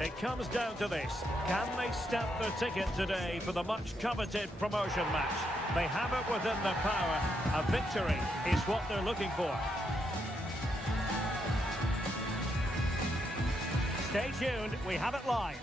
It comes down to this. Can they stamp their ticket today for the much-coveted promotion match? They have it within their power. A victory is what they're looking for. Stay tuned, we have it live.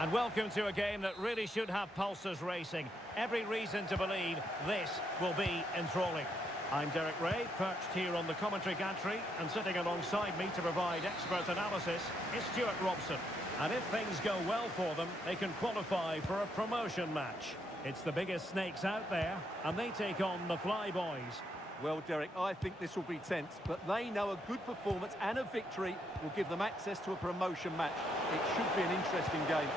And welcome to a game that really should have pulses racing. Every reason to believe this will be enthralling. I'm Derek Ray, perched here on the commentary gantry, and sitting alongside me to provide expert analysis is Stuart Robson. And if things go well for them, they can qualify for a promotion match. It's the biggest snakes out there, and they take on the Flyboys. Well, Derek, I think this will be tense, but they know a good performance and a victory will give them access to a promotion match. It should be an interesting game.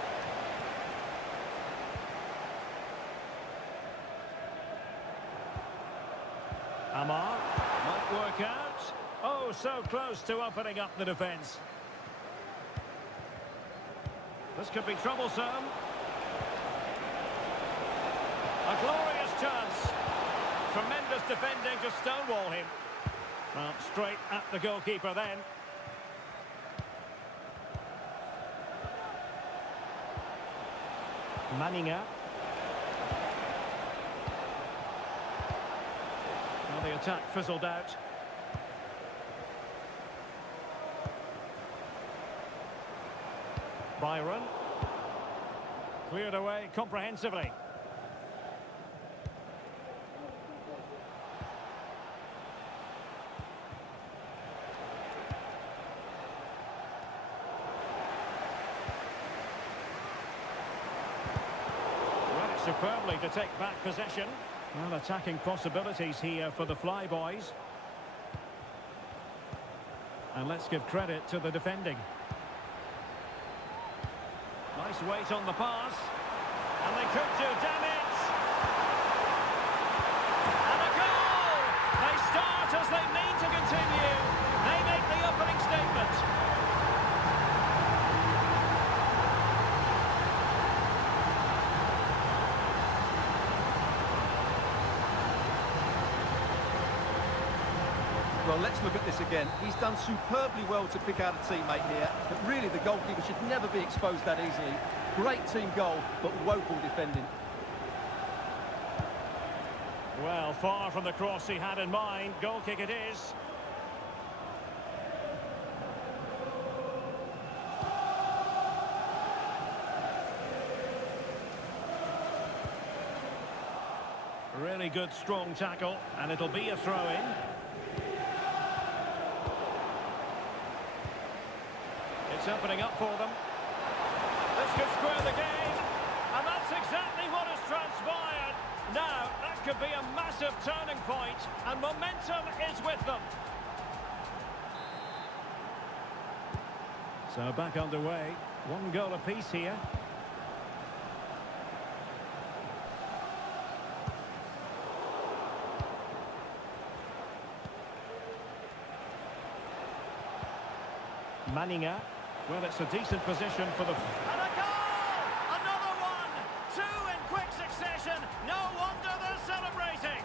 Amar might work out. Oh, so close to opening up the defence. This could be troublesome. A glorious chance. Tremendous defending to stonewall him. Well, straight at the goalkeeper then. Manninga. Well, the attack fizzled out. Byron. Cleared away comprehensively. Superbly to take back possession. Well, attacking possibilities here for the Flyboys. And let's give credit to the defending. Nice weight on the pass. And they could do damage. And a goal! They start as they mean to continue. They make the opening statement. Well, let's look at this again. He's done superbly well to pick out a teammate here, but really the goalkeeper should never be exposed that easily. Great team goal, but woeful defending. Well, far from the cross he had in mind. Goal kick it is. Really good, strong tackle, and it'll be a throw-in. It's opening up for them. This could square the game. And that's exactly what has transpired. Now, that could be a massive turning point, and momentum is with them. So back underway. One goal apiece here. Manninga. Well, it's a decent position for the... And a goal! Another one! Two in quick succession. No wonder they're celebrating.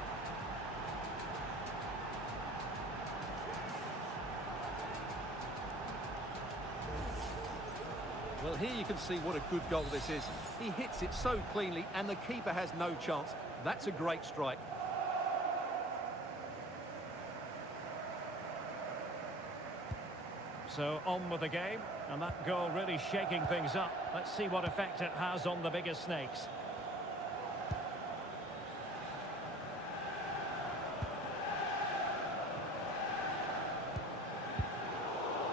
Well, here you can see what a good goal this is. He hits it so cleanly, and the keeper has no chance. That's a great strike. So on with the game, and that goal really shaking things up. Let's see what effect it has on the biggest snakes.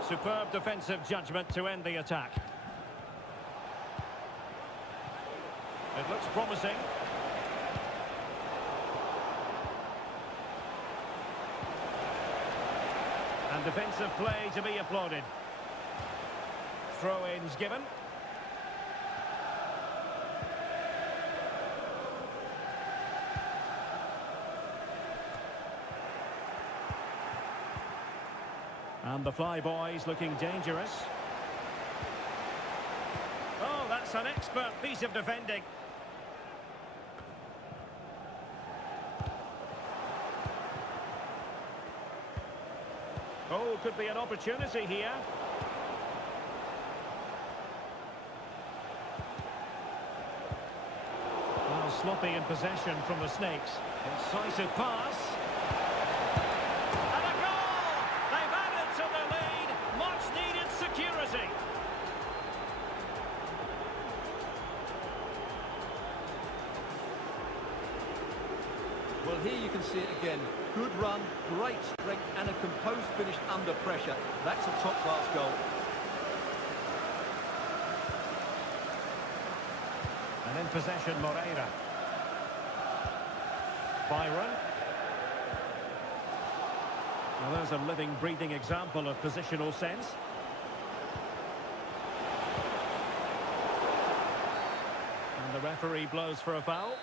Superb defensive judgment to end the attack. It looks promising. And defensive play to be applauded. Throw-ins given. And the Flyboys looking dangerous. Oh, that's an expert piece of defending. Oh, could be an opportunity here. Well, sloppy in possession from the Snakes. Incisive pass. And a goal! They've added to the lead. Much needed security. Well, here you can see it again. Good run, great strength, and a composed finish under pressure. That's a top-class goal. And in possession, Moreira. Byron. Well, there's a living, breathing example of positional sense. And the referee blows for a foul.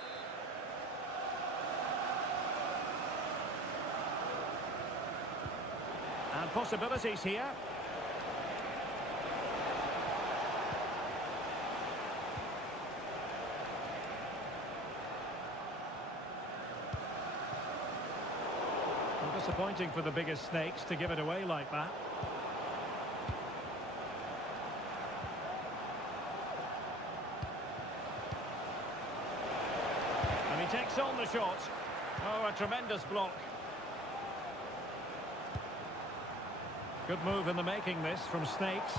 And possibilities here. Disappointing for the biggest Snakes to give it away like that. And he takes on the shot. Oh, a tremendous block. Good move in the making this from Snakes.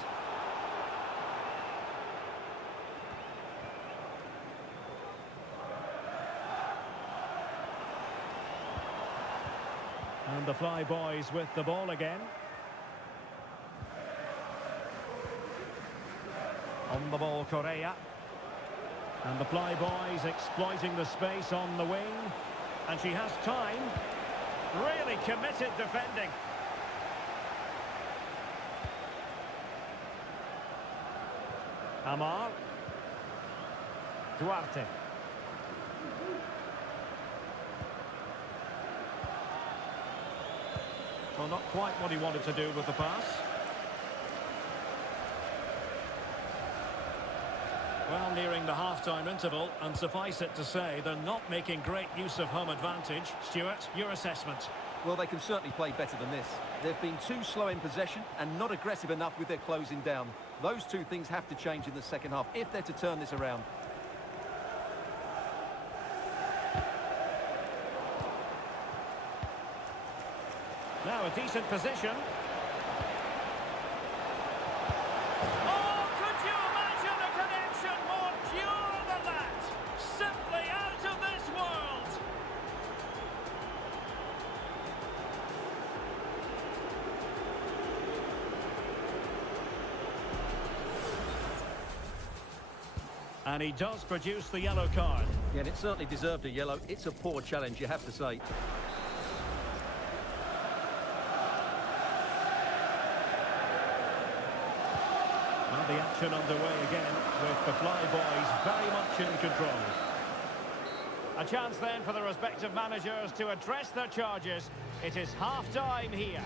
And the Fly Boys with the ball again. On the ball, Correa. And the Fly Boys exploiting the space on the wing. And she has time. Really committed defending. Amar. Duarte. Well, not quite what he wanted to do with the pass. Well, nearing the half-time interval, and suffice it to say, they're not making great use of home advantage. Stuart, your assessment? Well, they can certainly play better than this. They've been too slow in possession and not aggressive enough with their closing down. Those two things have to change in the second half if they're to turn this around. Now a decent position. Oh, could you imagine a connection more pure than that? Simply out of this world. And he does produce the yellow card. Yeah, and it certainly deserved a yellow. It's a poor challenge, you have to say. The action underway again with the Fly Boys very much in control. A chance then for the respective managers to address their charges. It is half-time here.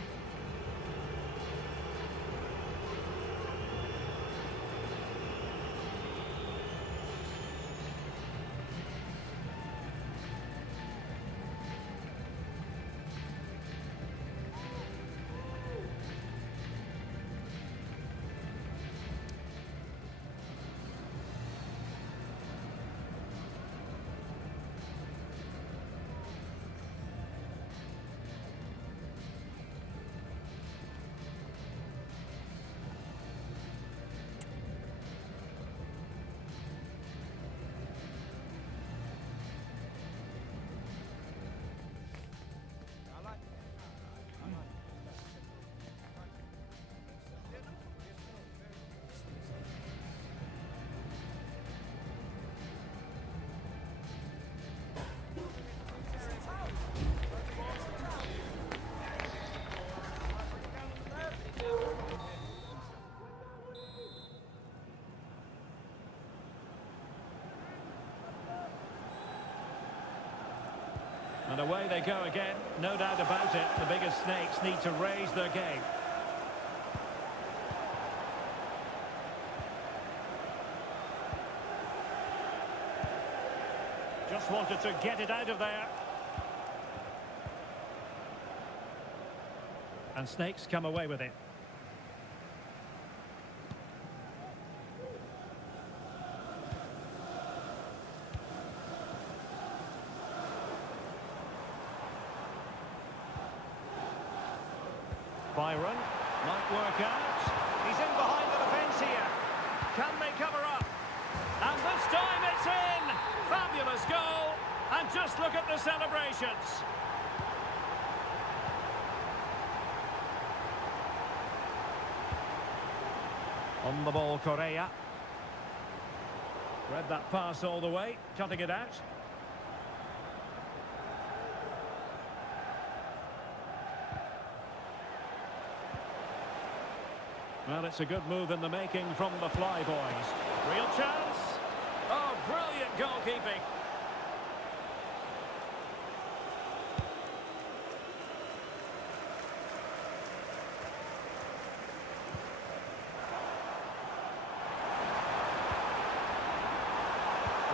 And away they go again, no doubt about it. The biggest Snakes need to raise their game. Just wanted to get it out of there. And Snakes come away with it. Byron might work out. He's in behind the defence here. Can they cover up? And this time it's in! Fabulous goal! And just look at the celebrations. On the ball, Correa. Read that pass all the way, cutting it out. Well, it's a good move in the making from the Fly boys. Real chance. Oh, brilliant goalkeeping.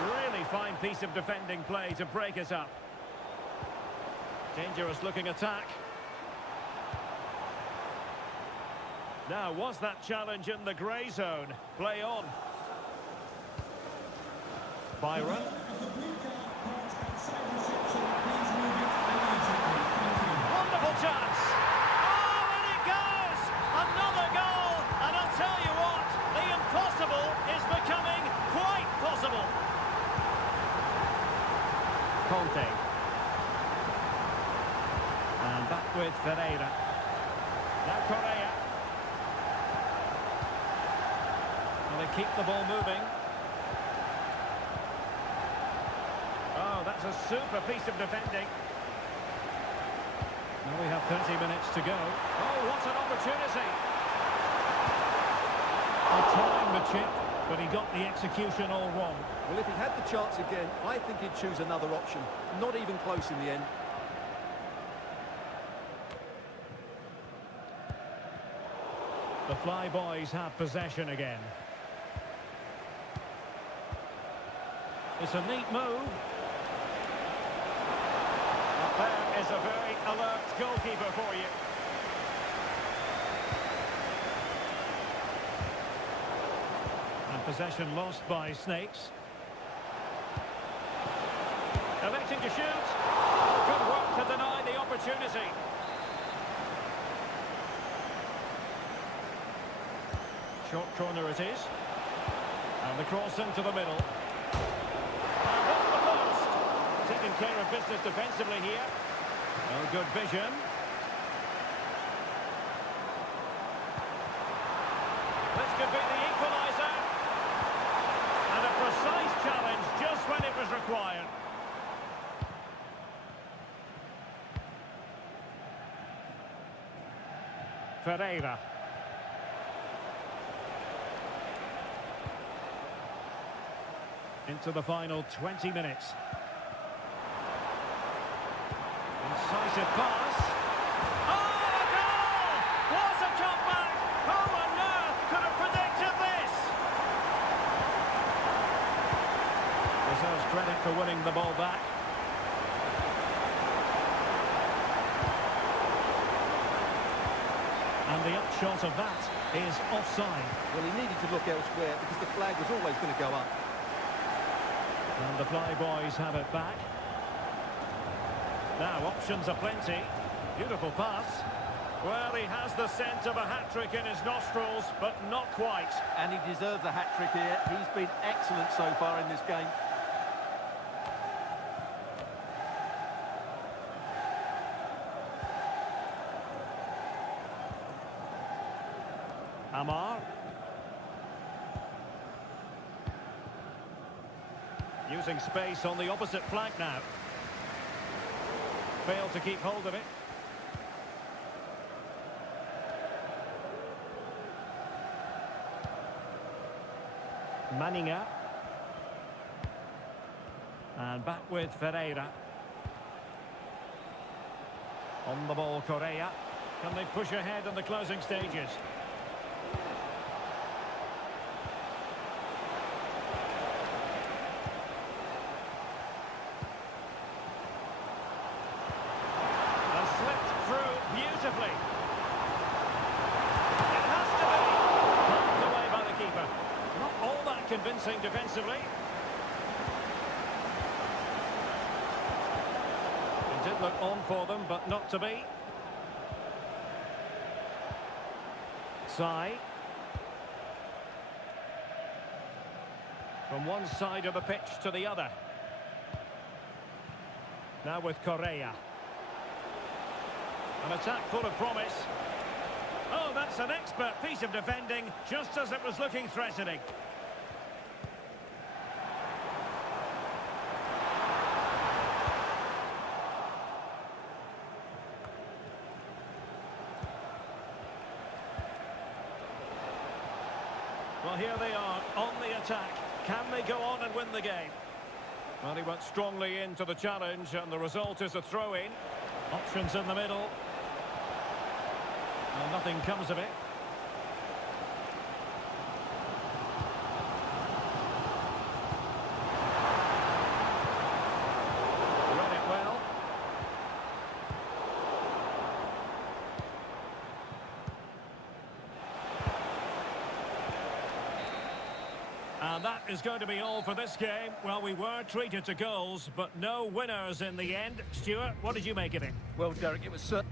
Really fine piece of defending play to break us up. Dangerous looking attack. Now, was that challenge in the grey zone? Play on. Byron. Wonderful chance. Oh, and it goes! Another goal! And I'll tell you what, the impossible is becoming quite possible. Conte. And back with Ferreira. Now Correa. They keep the ball moving. Oh, that's a super piece of defending. Now we have 30 minutes to go. Oh, what an opportunity. Trying the chip, but he got the execution all wrong. Well, if he had the chance again, I think he'd choose another option. Not even close in the end. The Fly boys have possession again. It's a neat move. Up there is a very alert goalkeeper for you. And possession lost by Snakes. Electing to shoot. Good work to deny the opportunity. Short corner it is. And the cross into the middle. Taking care of business defensively here. Oh, good vision. This could be the equaliser. And a precise challenge just when it was required. Ferreira. Into the final 20 minutes. Incisive pass. Oh, a goal! What a comeback! Who on earth could have predicted this? Deserves credit for winning the ball back. And the upshot of that is offside. Well, he needed to look elsewhere because the flag was always going to go up. And the Fly boys have it back. Now, options aplenty. Beautiful pass. Well, he has the scent of a hat-trick in his nostrils, but not quite. And he deserves a hat-trick here. He's been excellent so far in this game. Amar. Using space on the opposite flank now. Failed to keep hold of it. Manninga. And back with Ferreira. On the ball, Correa. Can they push ahead in the closing stages? And slipped through beautifully. convincing defensively. It did look on for them, but not to be. Sai. From one side of the pitch to the other. Now with Correa. An attack full of promise. Oh, that's an expert piece of defending, just as it was looking threatening. Well, here they are on the attack. Can they go on and win the game? Well, he went strongly into the challenge, and the result is a throw-in. Options in the middle. Well, nothing comes of it. Read it well. And that is going to be all for this game. Well, we were treated to goals, but no winners in the end. Stuart, what did you make of it? Well, Derek, it was certain.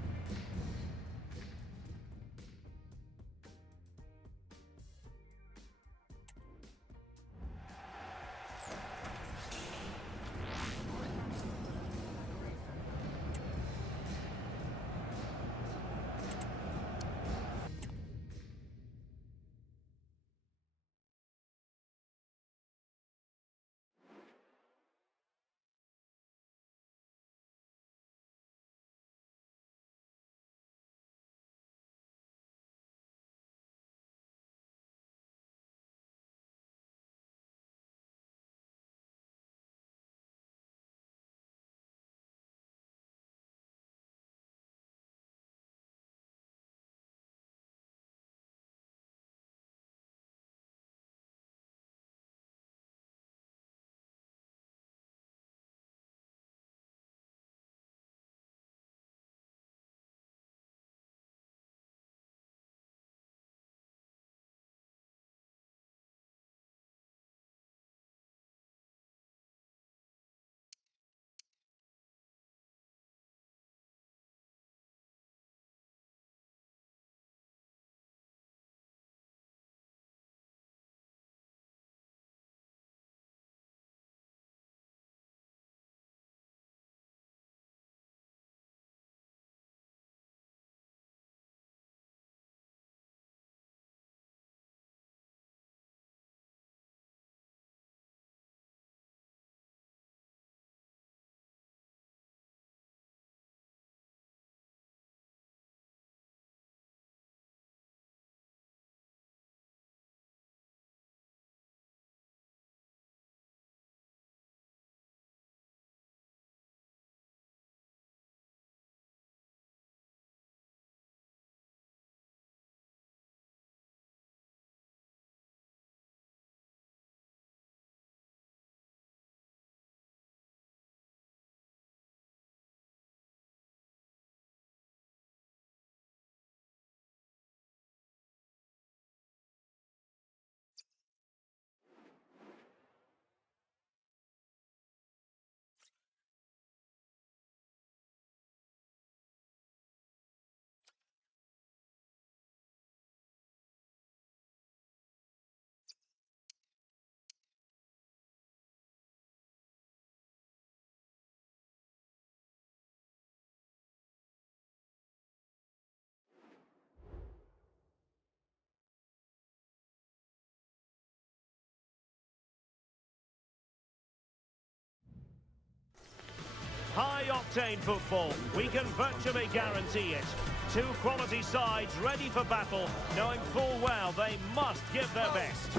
High-octane football, we can virtually guarantee it. Two quality sides ready for battle, knowing full well they must give their best.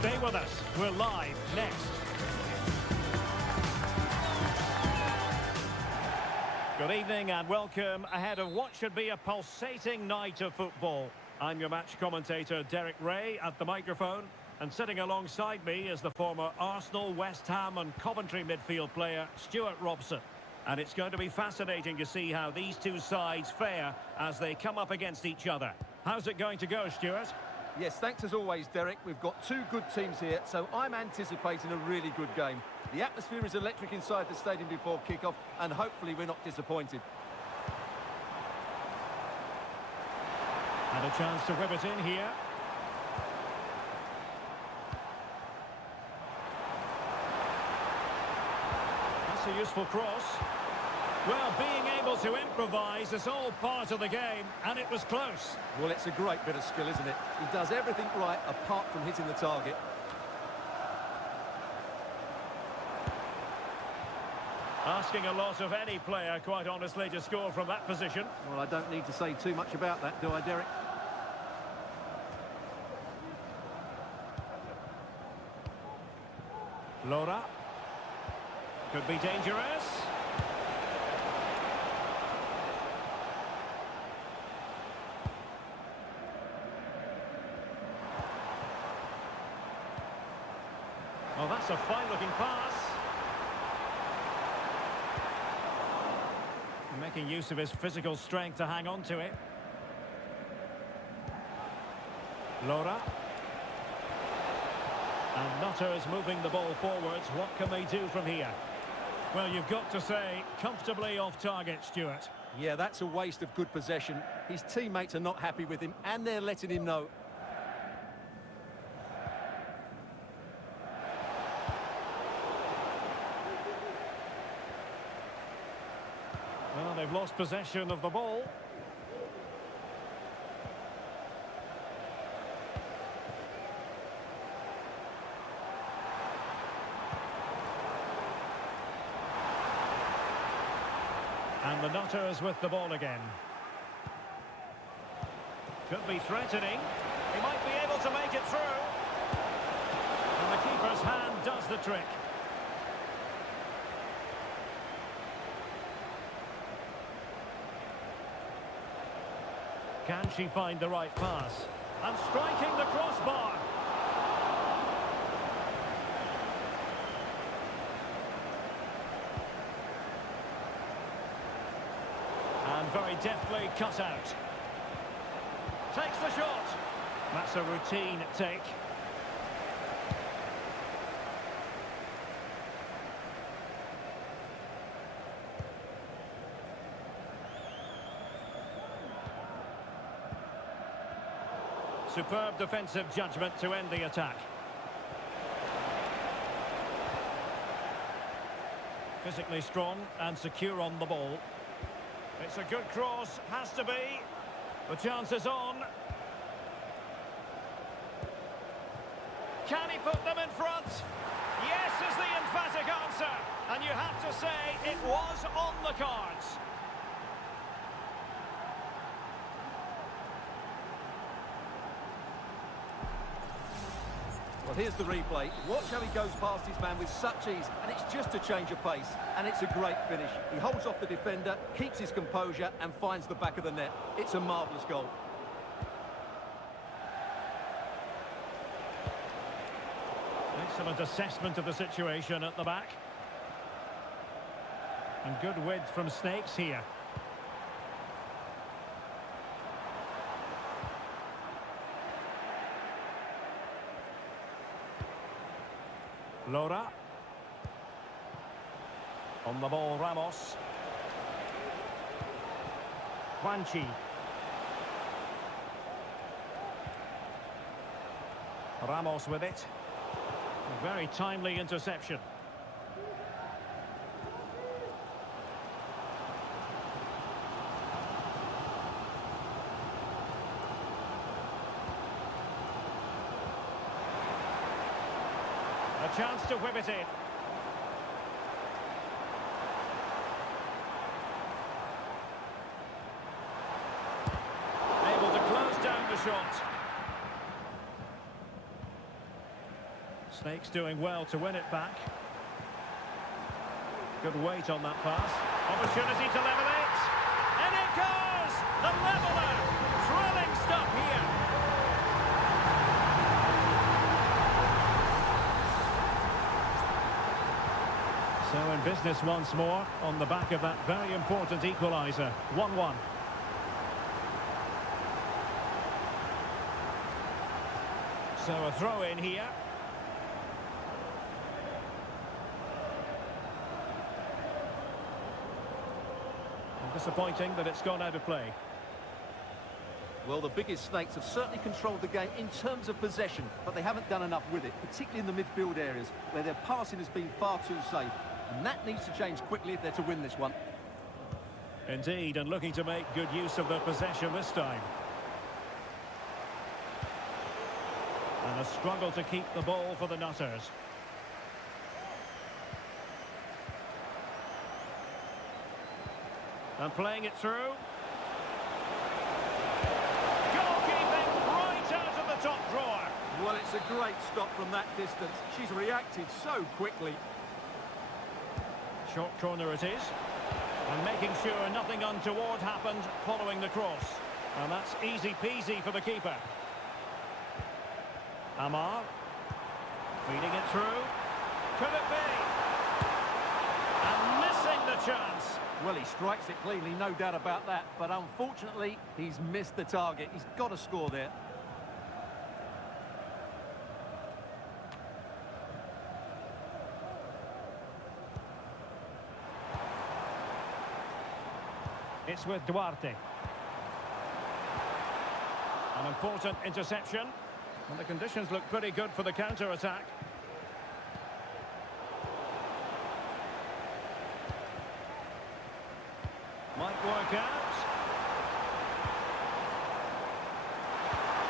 Stay with us, we're live next. Good evening and welcome ahead of what should be a pulsating night of football. I'm your match commentator Derek Ray at the microphone. And sitting alongside me is the former Arsenal, West Ham and Coventry midfield player, Stuart Robson. And it's going to be fascinating to see how these two sides fare as they come up against each other. How's it going to go, Stuart? Yes, thanks as always, Derek. We've got two good teams here, so I'm anticipating a really good game. The atmosphere is electric inside the stadium before kick-off, and hopefully we're not disappointed. And a chance to whip it in here. That's a useful cross. Well, being able to improvise is all part of the game, and it was close. Well, it's a great bit of skill, isn't it? He does everything right apart from hitting the target. Asking a lot of any player, quite honestly, to score from that position. Well, I don't need to say too much about that, do I, Derek? Lora. Could be dangerous. Well, that's a fine-looking pass. Making use of his physical strength to hang on to it. Lora. And Nutter is moving the ball forwards. What can they do from here? Well, you've got to say, comfortably off target, Stuart. Yeah, that's a waste of good possession. His teammates are not happy with him, and they're letting him know. Well, they've lost possession of the ball. And the Nutters with the ball again. Could be threatening. He might be able to make it through. And the keeper's hand does the trick. Can she find the right pass? And striking the crossbar. And very deftly cut out. Takes the shot. That's a routine take. Superb defensive judgment to end the attack. Physically strong and secure on the ball. It's a good cross, has to be. The chance is on. Can he put them in front? Yes is the emphatic answer. And you have to say it was on the cards. Well, here's the replay. Watch how he goes past his man with such ease, and it's just a change of pace. And it's a great finish. He holds off the defender, keeps his composure, and finds the back of the net. It's a marvellous goal. Excellent assessment of the situation at the back. And good width from Snakes here. Lora. On the ball, Ramos. Quanchi. Ramos with it. A very timely interception. A chance to whip it in. Able to close down the shot. Snakes doing well to win it back. Good weight on that pass. Opportunity to level it. And it goes! The leveller! Thrilling stuff here. So in business once more on the back of that very important equaliser. 1-1. So a throw in here. And disappointing that it's gone out of play. Well, the biggest snakes have certainly controlled the game in terms of possession, but they haven't done enough with it, particularly in the midfield areas, where their passing has been far too safe. And that needs to change quickly if they're to win this one. Indeed, and looking to make good use of their possession this time. And a struggle to keep the ball for the Nutters. And playing it through. Goalkeeping right out of the top drawer. Well, it's a great stop from that distance. She's reacted so quickly. Short corner it is. And making sure nothing untoward happened following the cross. And that's easy peasy for the keeper. Amar. Feeding it through. Could it be? And missing the chance. Well, he strikes it cleanly, no doubt about that. But unfortunately, he's missed the target. He's got to score there. It's with Duarte. An important interception. And the conditions look pretty good for the counter-attack. Might work out.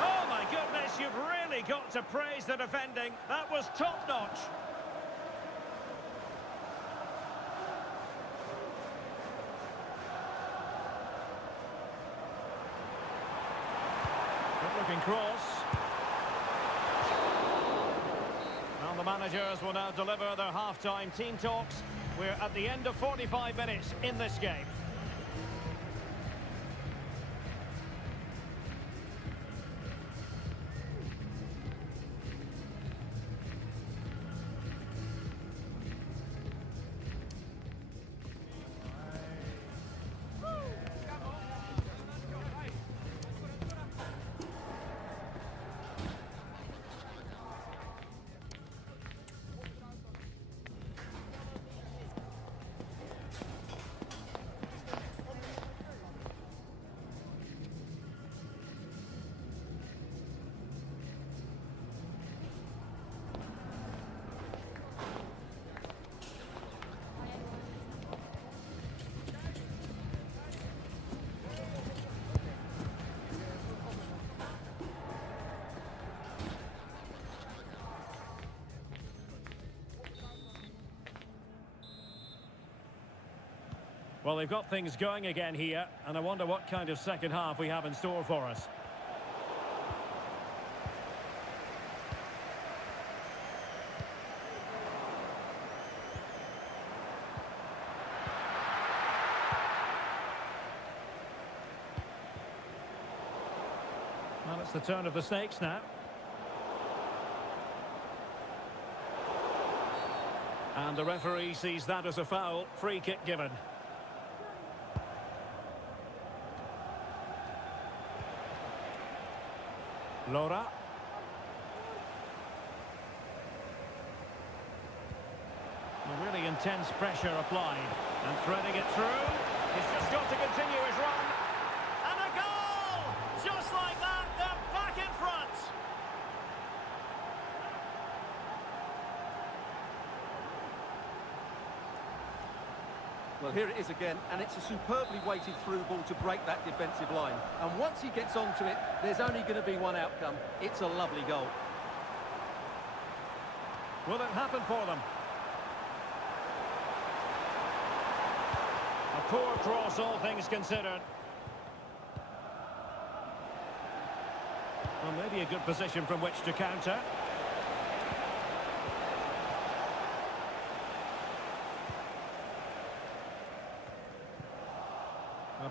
Oh my goodness, you've really got to praise the defending. That was top-notch. Good-looking cross. And the managers will now deliver their half-time team talks. We're at the end of 45 minutes in this game. Well, they've got things going again here, and I wonder what kind of second half we have in store for us. Well, it's the turn of the Snakes now. And the referee sees that as a foul. Free kick given. Laura. A really intense pressure applied. And threading it through. He's just got to continue his run. And a goal! Just like that, they're back in front. Well, here it is again, and it's a superbly weighted through ball to break that defensive line. And once he gets onto it, there's only going to be one outcome. It's a lovely goal. Will it happen for them? A poor cross, all things considered. Well, maybe a good position from which to counter.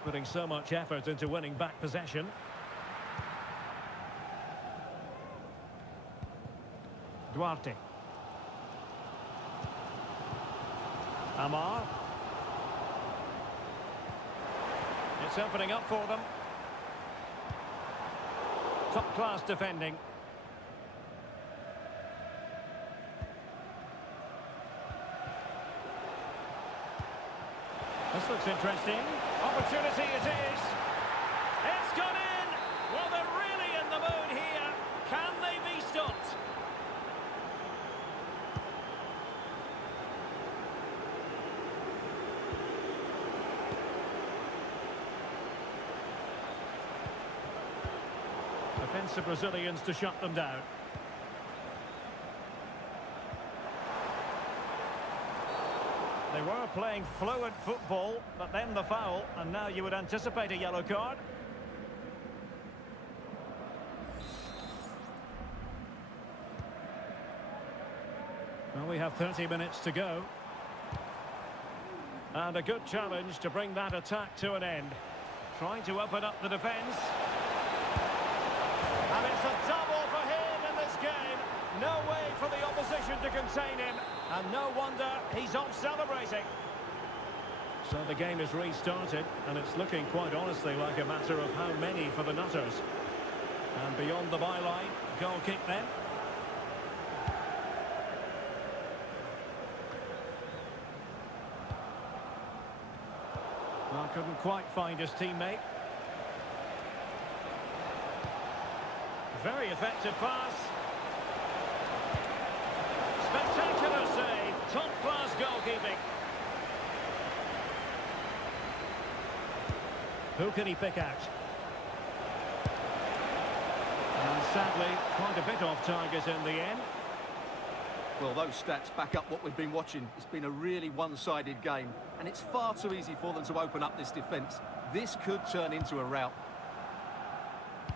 Putting so much effort into winning back possession. Duarte. Amar. It's opening up for them. Top-class defending. This looks interesting. Opportunity it is. It's gone in. Well, they're really in the mood here. Can they be stopped? Defensive Brazilians to shut them down. They were playing fluid football, but then the foul, and now you would anticipate a yellow card. Well, we have 30 minutes to go. And a good challenge to bring that attack to an end. Trying to open up the defence. And it's a double for him in this game. No way for the opposition to contain him. And no wonder he's off celebrating. So the game is restarted, and it's looking quite honestly like a matter of how many for the Nutters. And beyond the byline, goal kick then. Well, couldn't quite find his teammate. Very effective pass. Spectacular save. Top-class goalkeeping. Who can he pick out? And sadly, quite a bit off target in the end. Well, those stats back up what we've been watching. It's been a really one-sided game, and it's far too easy for them to open up this defence. This could turn into a rout.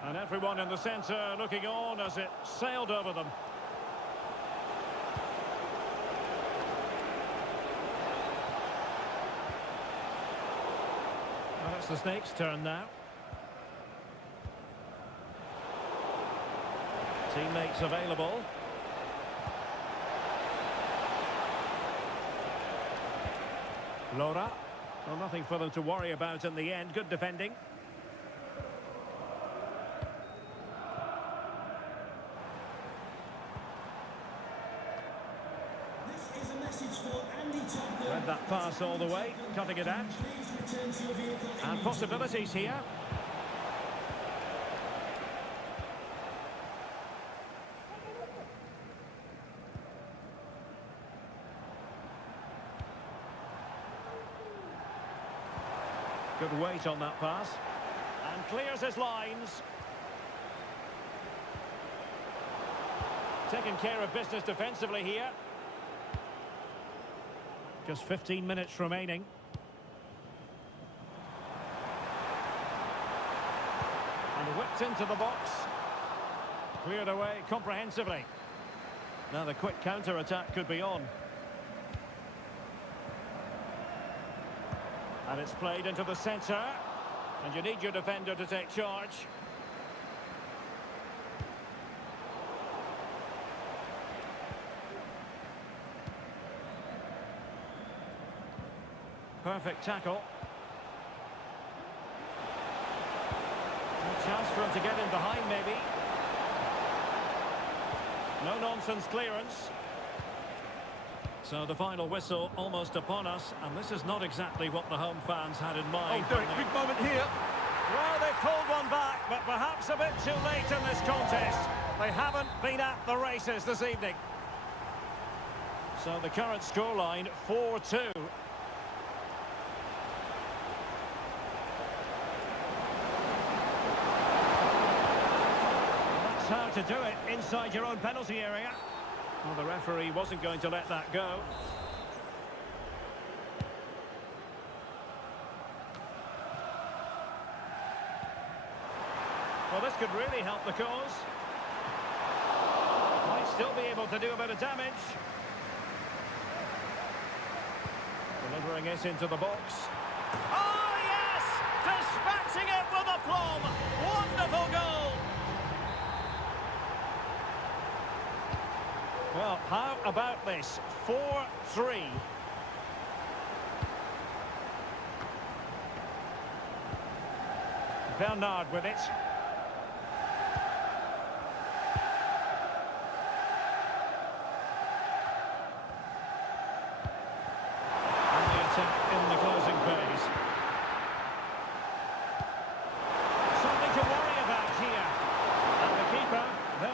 And everyone in the centre looking on as it sailed over them. Well, it's the Snakes' turn now. Teammates available. Lora. Well, nothing for them to worry about in the end. Good defending. Read that pass all the way, cutting it out. And possibilities here. Good weight on that pass. And clears his lines. Taking care of business defensively here. Just 15 minutes remaining. And whipped into the box. Cleared away comprehensively. Now the quick counter-attack could be on. And it's played into the centre. And you need your defender to take charge. Perfect tackle. A chance for him to get in behind, maybe. No-nonsense clearance. So the final whistle almost upon us, and this is not exactly what the home fans had in mind. Oh, Derek, big moment here. Well, they pulled one back, but perhaps a bit too late in this contest. They haven't been at the races this evening. So the current scoreline, 4-2. How to do it inside your own penalty area. Well, the referee wasn't going to let that go. Well, this could really help the cause. Might still be able to do a bit of damage. Delivering it into the box. Oh, yes! Dispatching it with aplomb. Wonderful goal. Well, how about this? 4-3. Bernard with it. And the attack in the closing phase.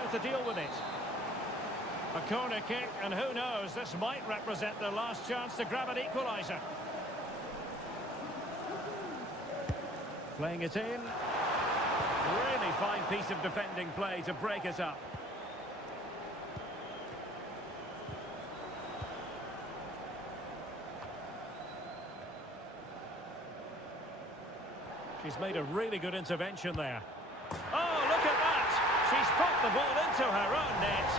how to deal with it. A corner kick, and who knows, this might represent their last chance to grab an equaliser. Playing it in. Really fine piece of defending play to break it up. She's made a really good intervention there. Oh, look at that! She's popped the ball into her own net.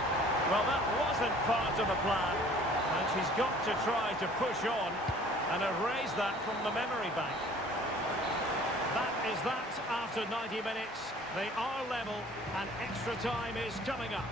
Well, that wasn't part of the plan. And she's got to try to push on and erase that from the memory bank. That is that after 90 minutes. They are level and extra time is coming up.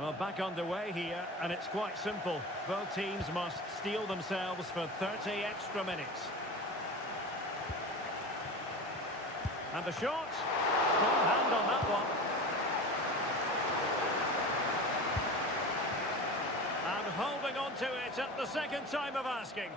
Well, back underway here, and it's quite simple. Both teams must steel themselves for 30 extra minutes. And the shot. Strong hand on that one. And holding on to it at the second time of asking.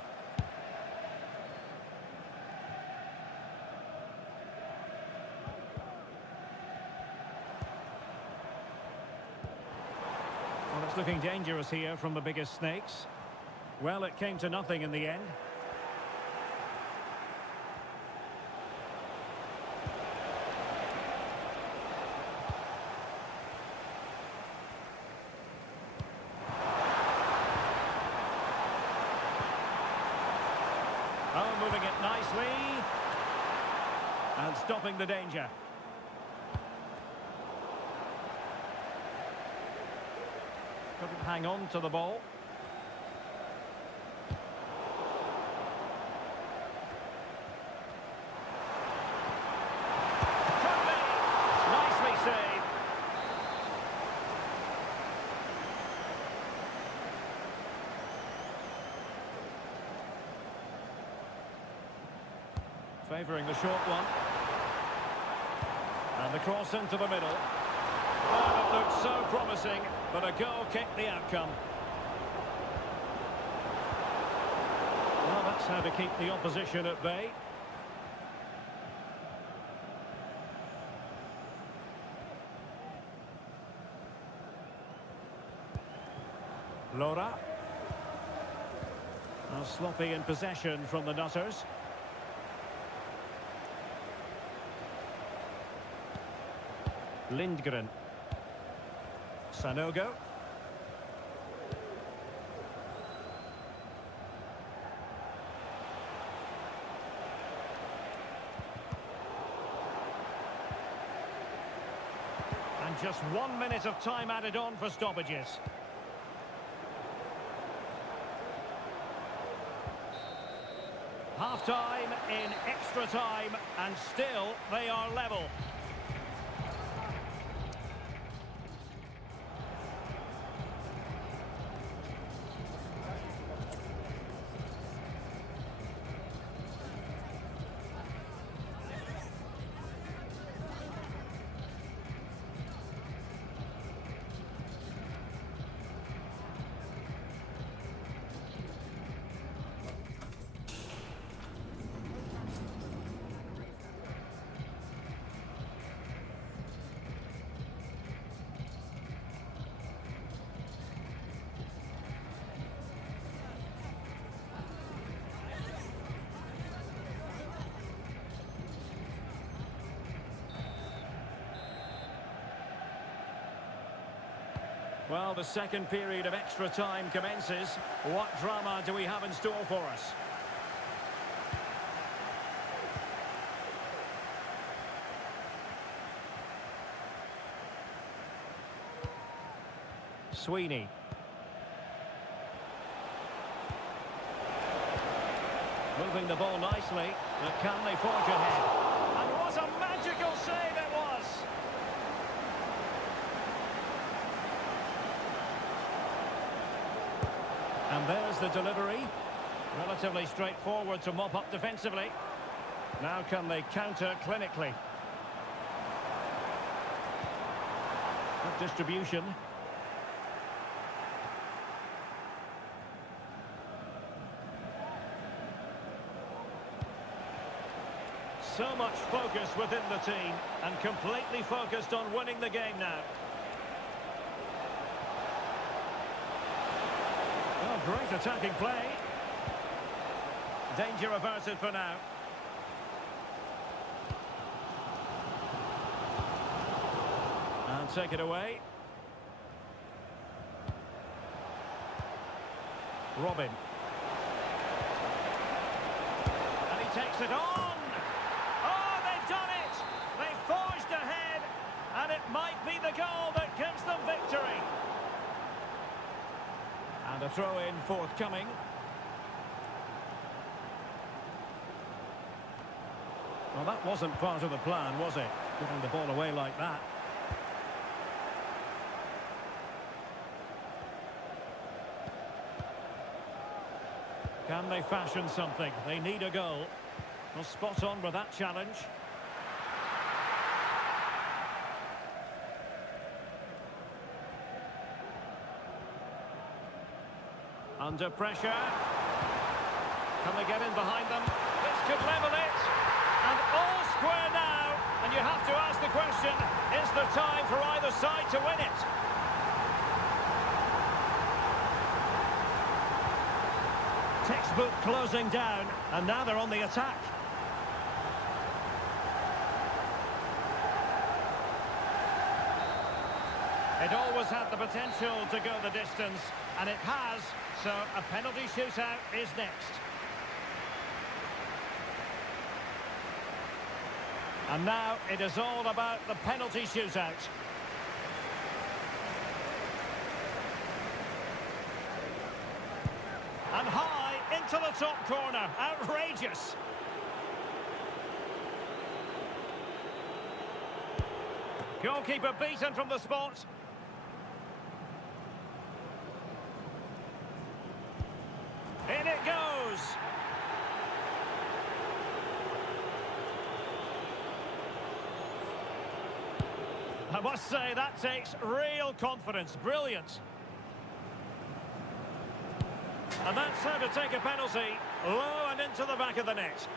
Well, it's looking dangerous here from the biggest snakes. Well, it came to nothing in the end. Oh, moving it nicely. And stopping the danger. Couldn't hang on to the ball. Could be. Nicely saved. Favouring the short one. And the cross into the middle. Oh, it looked so promising, but a goal kicked the outcome. Well, that's how to keep the opposition at bay. Laura. Sloppy in possession from the Nutters. Lindgren. Sanogo. And just 1 minute of time added on for stoppages. Half-time in extra time, and still they are level. Well, the second period of extra time commences. What drama do we have in store for us? Sweeney. Moving the ball nicely, but can they forge ahead? And what a magical save it was! And there's the delivery. Relatively straightforward to mop up defensively. Now can they counter clinically? Good distribution. So much focus within the team, and completely focused on winning the game now. Oh, great attacking play. Danger averted for now. And take it away. Robin. And he takes it on. Oh, they've done it! They've forged ahead, and it might be the goal that gives them victory. And a throw-in forthcoming. Well, that wasn't part of the plan, was it? Giving the ball away like that. Can they fashion something? They need a goal. Well, spot on with that challenge. Under pressure. Can they get in behind them? This could level it. And all square now. And you have to ask the question, is there time for either side to win it? Textbook closing down, and now they're on the attack. It always had the potential to go the distance, and it has, so a penalty shootout is next. And now it is all about the penalty shootout. And high into the top corner. Outrageous. Goalkeeper beaten from the spot. In it goes. I must say, that takes real confidence. Brilliant. And that's how to take a penalty, low and into the back of the net.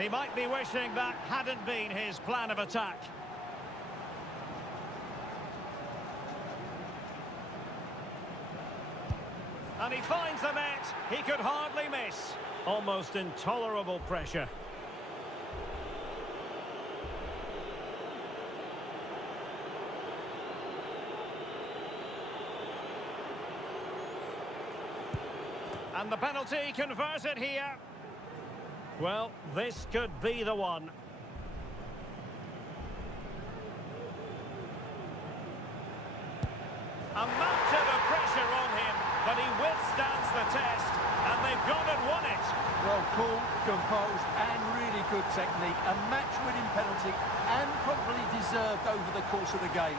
He might be wishing that hadn't been his plan of attack. And he finds the net. He could hardly miss. Almost intolerable pressure. And the penalty converted here. Well, this could be the one. A mountain of pressure on him, but he withstands the test, and they've gone and won it. Well, cool, composed, and really good technique. A match-winning penalty, and probably deserved over the course of the game.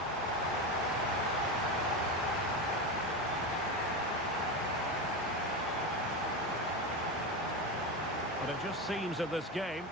But it just seems in this game...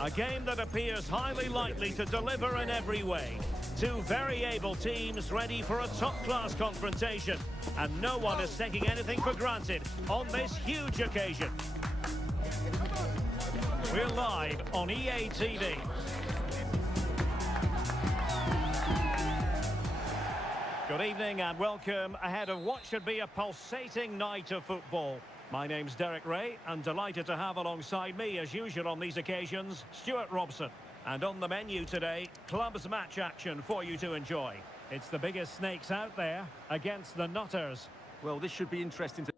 A game that appears highly likely to deliver in every way. Two very able teams ready for a top-class confrontation. And no one is taking anything for granted on this huge occasion. We're live on EA TV. Good evening and welcome ahead of what should be a pulsating night of football. My name's Derek Ray and delighted to have alongside me, as usual on these occasions, Stuart Robson. And on the menu today, clubs match action for you to enjoy. It's the biggest snakes out there against the Nutters. Well, this should be interesting to...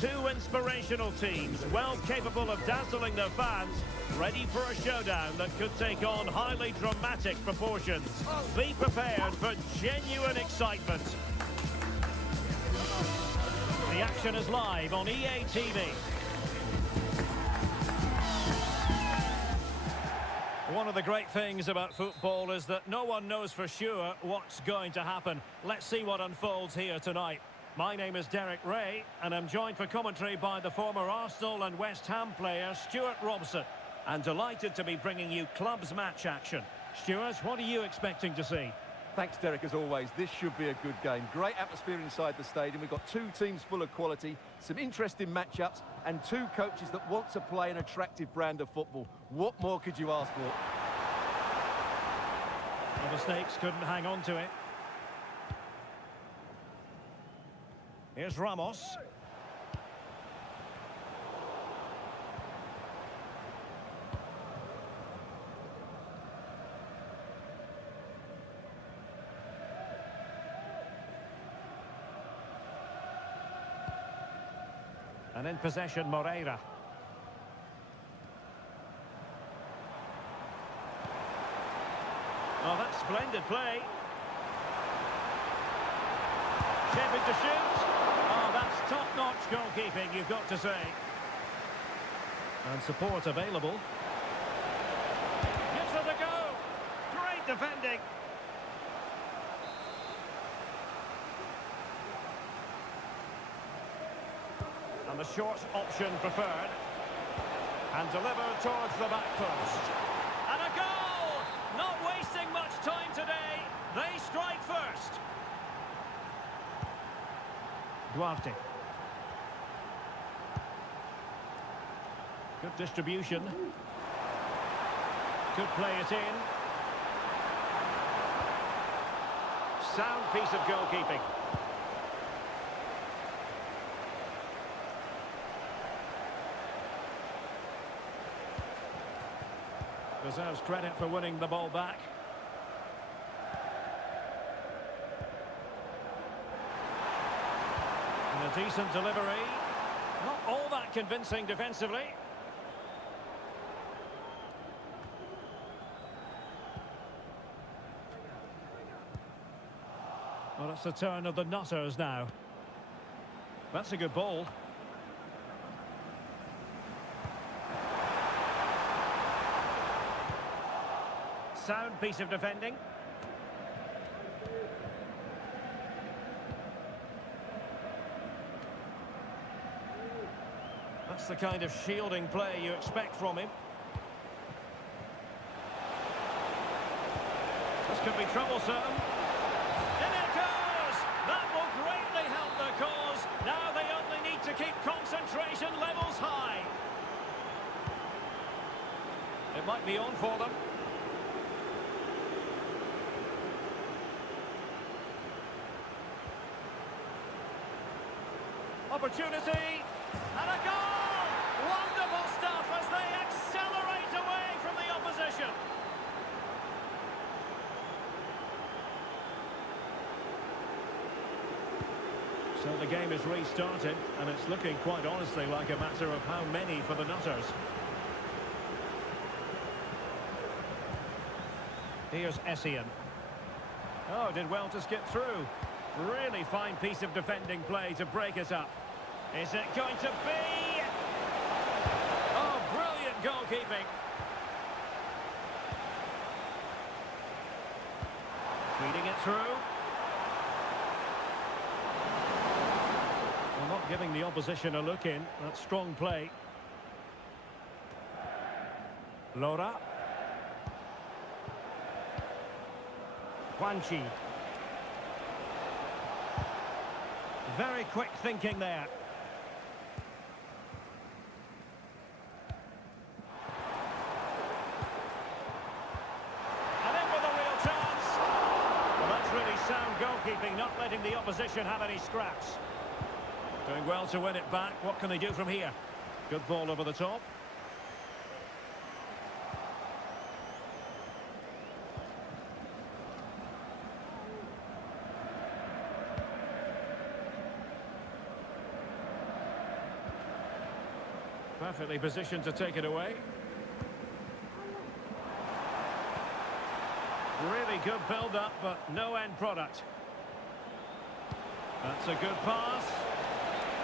Two inspirational teams, well capable of dazzling their fans, ready for a showdown that could take on highly dramatic proportions. Be prepared for genuine excitement. The action is live on EA TV. One of the great things about football is that no one knows for sure what's going to happen. Let's see what unfolds here tonight. My name is Derek Ray, and I'm joined for commentary by the former Arsenal and West Ham player Stuart Robson. And delighted to be bringing you clubs match action. Stuart, what are you expecting to see? Thanks, Derek, as always. This should be a good game. Great atmosphere inside the stadium. We've got two teams full of quality, some interesting matchups, and two coaches that want to play an attractive brand of football. What more could you ask for? Well, the Snakes couldn't hang on to it. Here's Ramos. And in possession, Moreira. Oh, that's splendid play. Shaping to shoot. Oh, that's top-notch goalkeeping, you've got to say. And support available. Gives it a go. Great defending. And the short option preferred. And delivered towards the back post. And a goal! Not wasting much time today. They strike first. Duarte. Good distribution. Could play it in. Sound piece of goalkeeping. Deserves credit for winning the ball back. And a decent delivery. Not all that convincing defensively. Well, it's the turn of the Nutters now. That's a good ball. Sound piece of defending. That's the kind of shielding play you expect from him. This could be troublesome. In it goes! That will greatly help their cause. Now they only need to keep concentration levels high. It might be on for them. Opportunity, and a goal! Wonderful stuff as they accelerate away from the opposition. So the game is restarted, and it's looking quite honestly like a matter of how many for the Nutters. Here's Essien. Oh, did well to skip through. Really fine piece of defending play to break it up. Is it going to be? Oh, brilliant goalkeeping. Feeding it through. Well, not giving the opposition a look in. That's strong play. Lora. Guanchi. Very quick thinking there. And in with a real chance. Well, that's really sound goalkeeping, not letting the opposition have any scraps. Doing well to win it back. What can they do from here? Good ball over the top. Perfectly positioned to take it away. Really good build-up, but no end product. That's a good pass.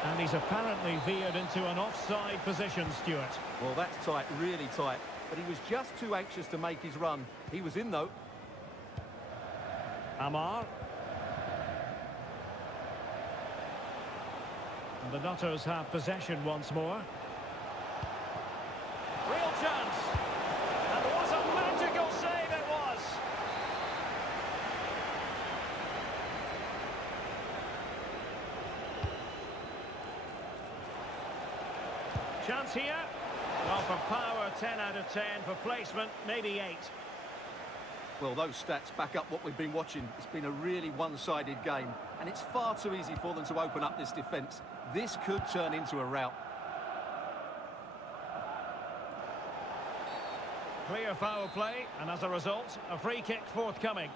And he's apparently veered into an offside position, Stuart. Well, that's tight, really tight. But he was just too anxious to make his run. He was in, though. Amar. And the Nutters have possession once more. Real chance. And what a magical save it was. Chance here. Well, for power, 10 out of 10. For placement, maybe 8. Well, those stats back up what we've been watching. It's been a really one-sided game, and it's far too easy for them to open up this defence. This could turn into a rout. Clear foul play, and as a result, a free kick forthcoming.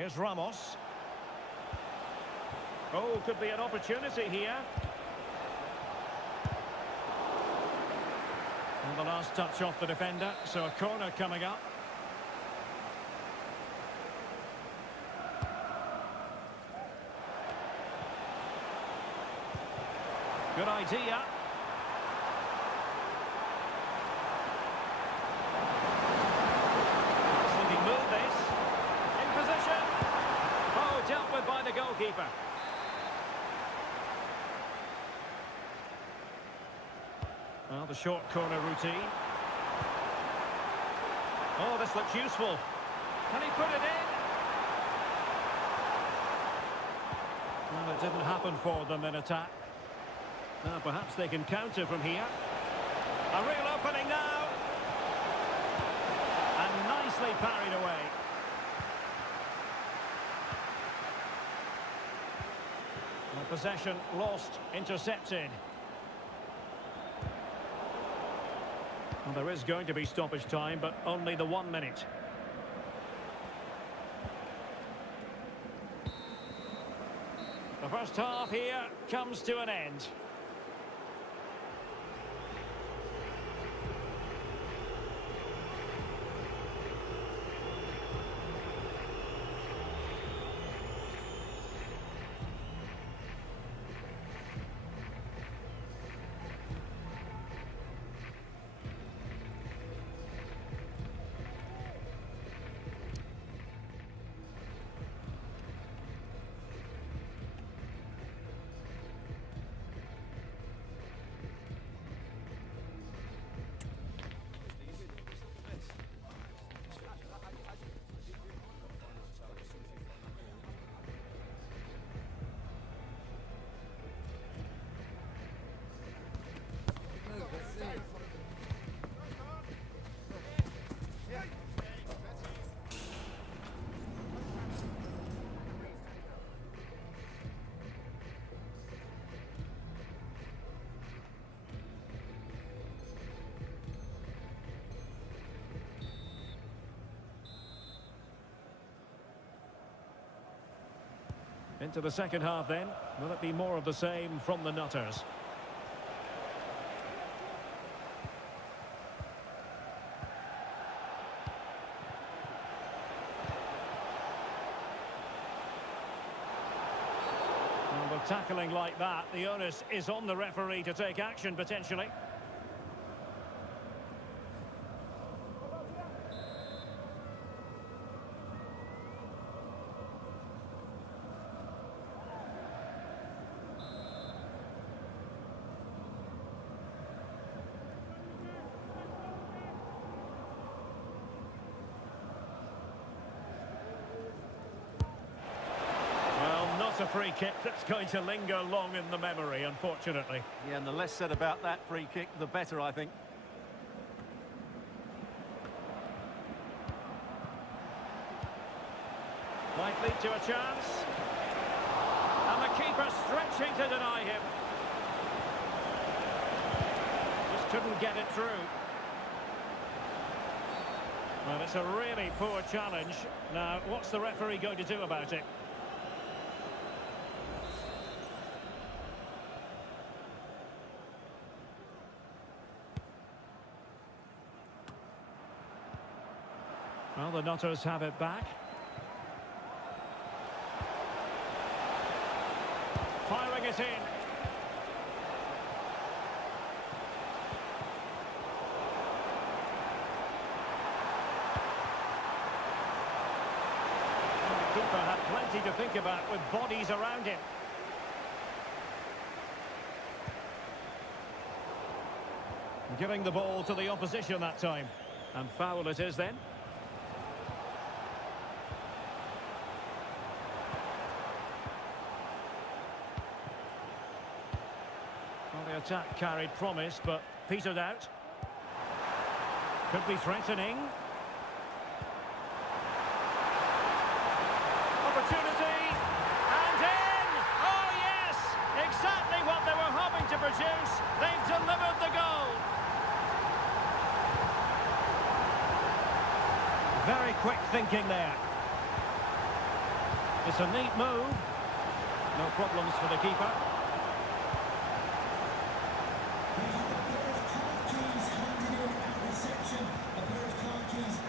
Here's Ramos. Oh, could be an opportunity here. And the last touch off the defender, so a corner coming up. Good idea. Sneaking move this. In position. Oh, dealt with by the goalkeeper. Well, the short corner routine. Oh, this looks useful. Can he put it in? Well, it didn't happen for them in attack. Now, perhaps they can counter from here. A real opening now. And nicely parried away. And possession lost, intercepted. Well, there is going to be stoppage time, but only the 1 minute. The first half here comes to an end. Into the second half then. Will it be more of the same from the Nutters? Well, with tackling like that, the onus is on the referee to take action potentially. A free kick that's going to linger long in the memory, unfortunately. Yeah, and the less said about that free kick, the better, I think. Might lead to a chance. And the keeper stretching to deny him. Just couldn't get it through. Well, it's a really poor challenge. Now, what's the referee going to do about it? Well, the Nutters have it back. Firing it in. The keeper had plenty to think about with bodies around him. Giving the ball to the opposition that time. And foul it is then. Well, the attack carried promise, but petered out. Could be threatening. Opportunity. And in! Oh, yes! Exactly what they were hoping to produce. They've delivered the goal. Very quick thinking there. It's a neat move. No problems for the keeper.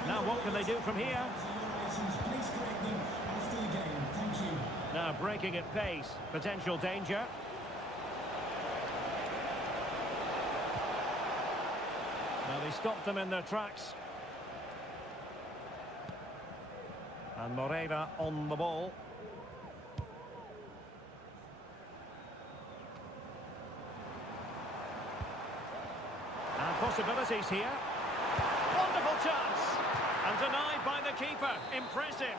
Now what can they do from here? Now breaking at pace. Potential danger. Now they stopped them in their tracks. And Moreira on the ball. And possibilities here. Wonderful chance. And denied by the keeper. Impressive.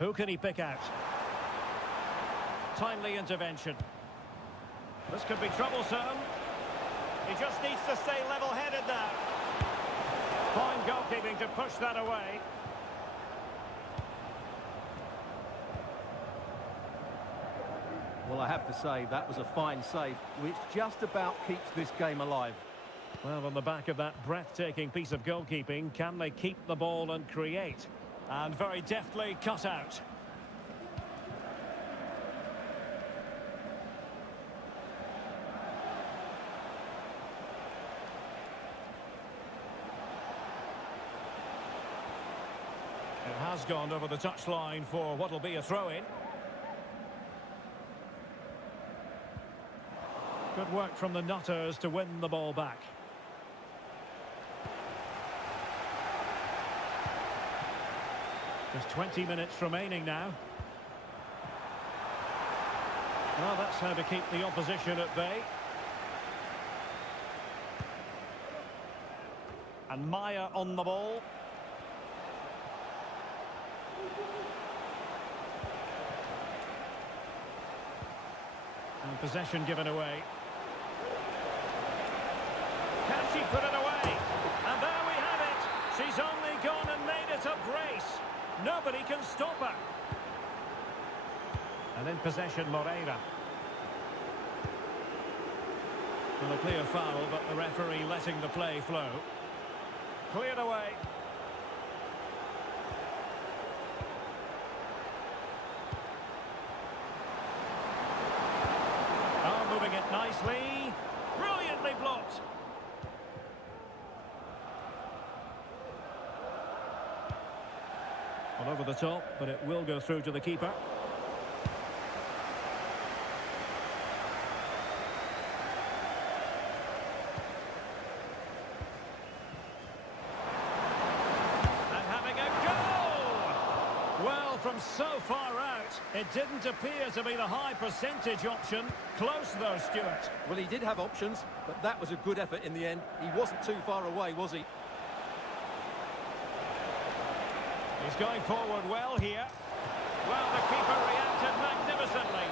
Who can he pick out? Timely intervention. This could be troublesome. He just needs to stay level-headed now. Fine goalkeeping to push that away. Well, I have to say, that was a fine save, which just about keeps this game alive. Well, on the back of that breathtaking piece of goalkeeping, can they keep the ball and create? And very deftly cut out. It has gone over the touchline for what will be a throw-in. Good work from the Nutters to win the ball back. Just 20 minutes remaining now. Well, that's how to keep the opposition at bay. And Maya on the ball. And possession given away. Can she put it away? And there we have it. She's only gone and made it a brace. Nobody can stop her. And in possession, Moreira. Well, a clear foul, but the referee letting the play flow. Cleared away. Oh, moving it nicely. Brilliantly blocked. Well, over the top, but it will go through to the keeper. And having a goal! Well, from so far out, it didn't appear to be the high percentage option. Close though, Stuart. Well, he did have options, but that was a good effort in the end. He wasn't too far away, was he? He's going forward well here. Well, the keeper reacted magnificently.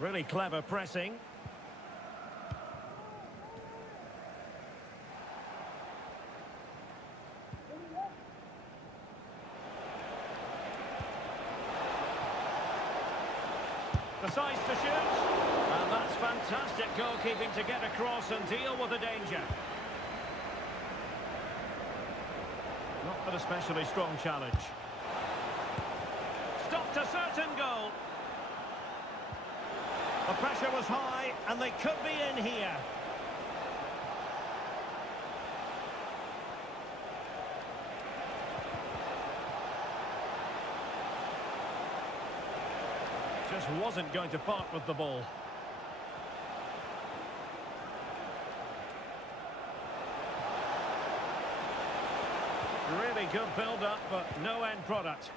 Really clever pressing. Decides to shoot. And that's fantastic goalkeeping to get across and deal with the danger. Not an especially strong challenge. Stopped a certain goal. The pressure was high and they could be in here. Just wasn't going to part with the ball. Really good build-up, but no end product.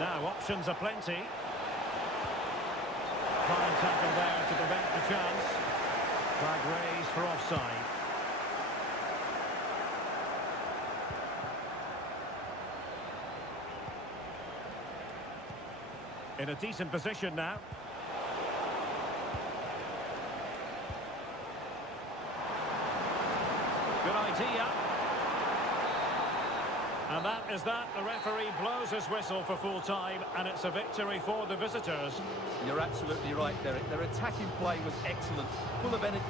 Now, options are plenty. Fine tackle there to prevent the chance. Flag raised for offside. In a decent position now. Good idea. And that is that. The referee blows his whistle for full time, and it's a victory for the visitors. You're absolutely right, Derek. Their attacking play was excellent, full of energy.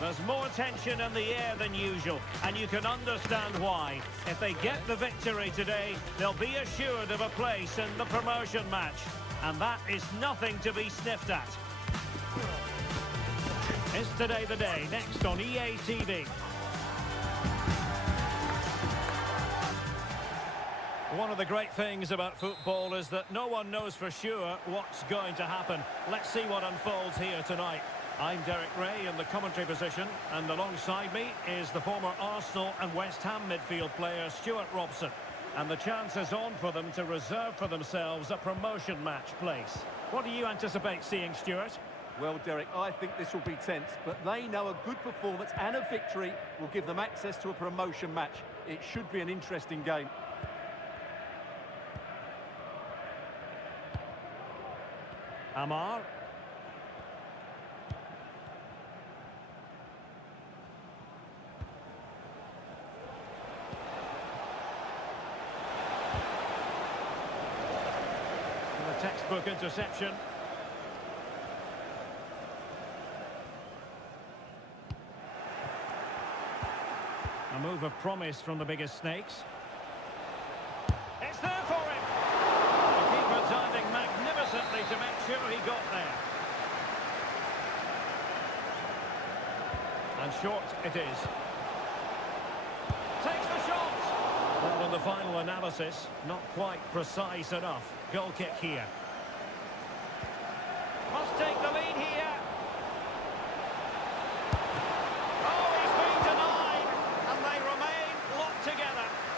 There's more tension in the air than usual, and you can understand why. If they get the victory today, they'll be assured of a place in the promotion match. And that is nothing to be sniffed at. Is Today the Day, next on EA TV. One of the great things about football is that no one knows for sure what's going to happen. Let's see what unfolds here tonight. I'm Derek Ray in the commentary position, and alongside me is the former Arsenal and West Ham midfield player Stuart Robson. And the chance is on for them to reserve for themselves a promotion match place. What do you anticipate seeing, Stuart? Well, Derek, I think this will be tense, but they know a good performance and a victory will give them access to a promotion match. It should be an interesting game. Amar. And a textbook interception. A move of promise from the biggest snakes. It's there for him! The keeper diving magnificently to make sure he got there. And short it is. Takes the shot! Well, in the final analysis, not quite precise enough. Goal kick here. Must take the lead here.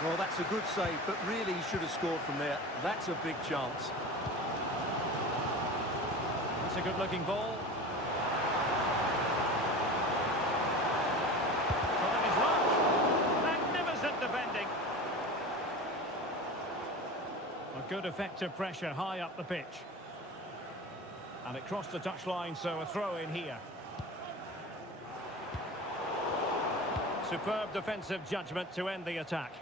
Well, that's a good save, but really he should have scored from there. That's a big chance. That's a good-looking ball. Time is long. Magnificent defending. A good effective pressure high up the pitch. And it crossed the touchline, so a throw in here. Superb defensive judgment to end the attack.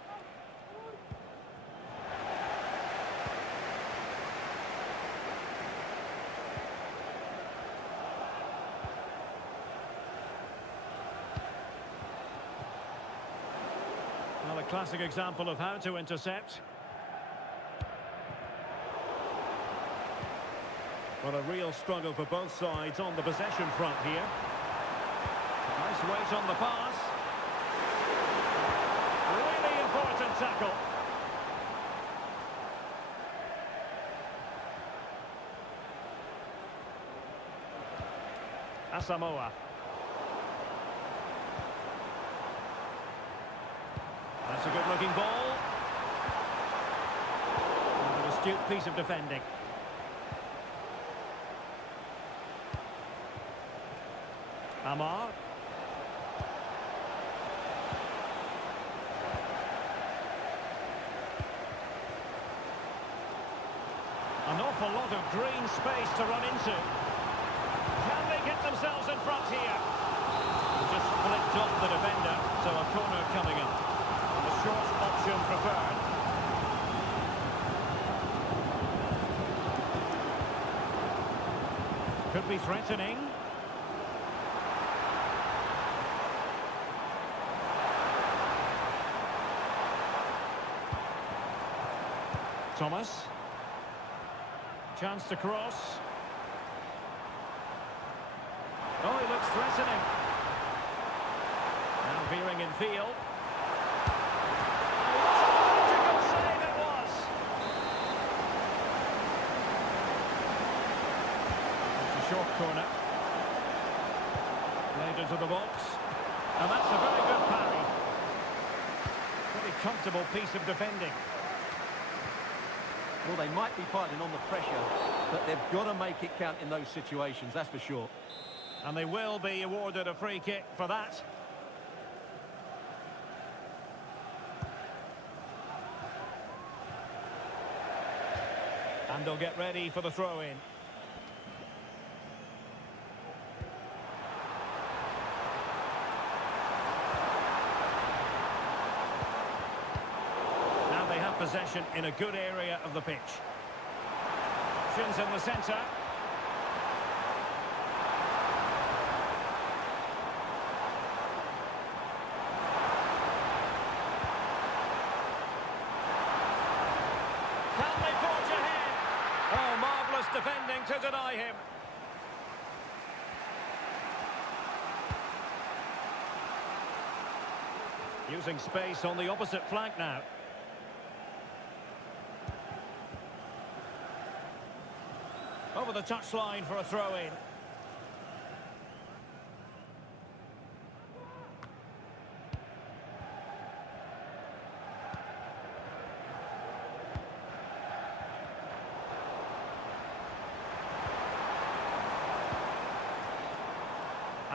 Well, a classic example of how to intercept. Well, a real struggle for both sides on the possession front here. Nice weight on the pass. Really important tackle. Asamoah. That's a good-looking ball. And an astute piece of defending. Amar. An awful lot of green space to run into. Can they get themselves in front here? Just flicked off the defender, so a corner coming up. The short option preferred. Could be threatening. Thomas. Chance to cross. Oh, he looks threatening. Now veering in field. Save it was. It's a short corner. Played into the box. And that's a very good parry. Pretty comfortable piece of defending. Well, they might be piling on the pressure, but they've got to make it count in those situations, that's for sure. And they will be awarded a free kick for that. And they'll get ready for the throw-in. Now they have possession in a good area of the pitch. Options in the centre. Can they forge ahead? Oh, marvellous defending to deny him. Using space on the opposite flank now. Over the touchline for a throw-in.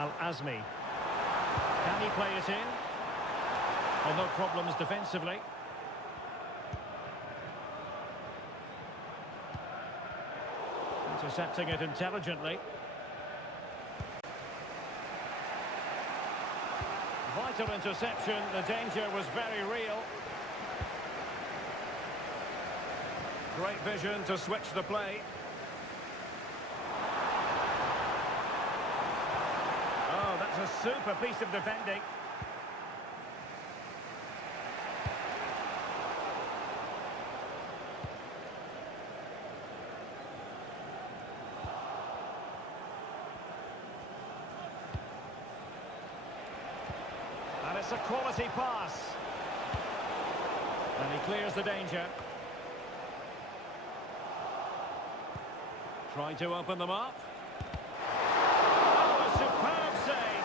Al-Azmi. Can he play it in? Well, no problems defensively. Intercepting it intelligently. Vital interception. The danger was very real. Great vision to switch the play. Oh, that's a super piece of defending. And it's a quality pass. And he clears the danger. Trying to open them up. Oh, a superb save.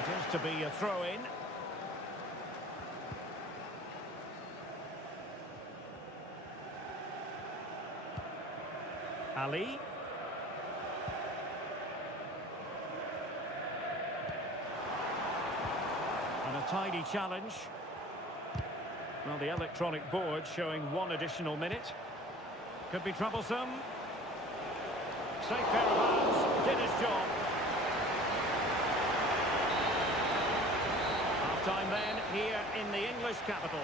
It is to be a throw-in. Ali. And a tidy challenge. Well, the electronic board showing 1 additional minute. Could be troublesome. Safe pair of hands, did his job. Half-time then, here in the English capital.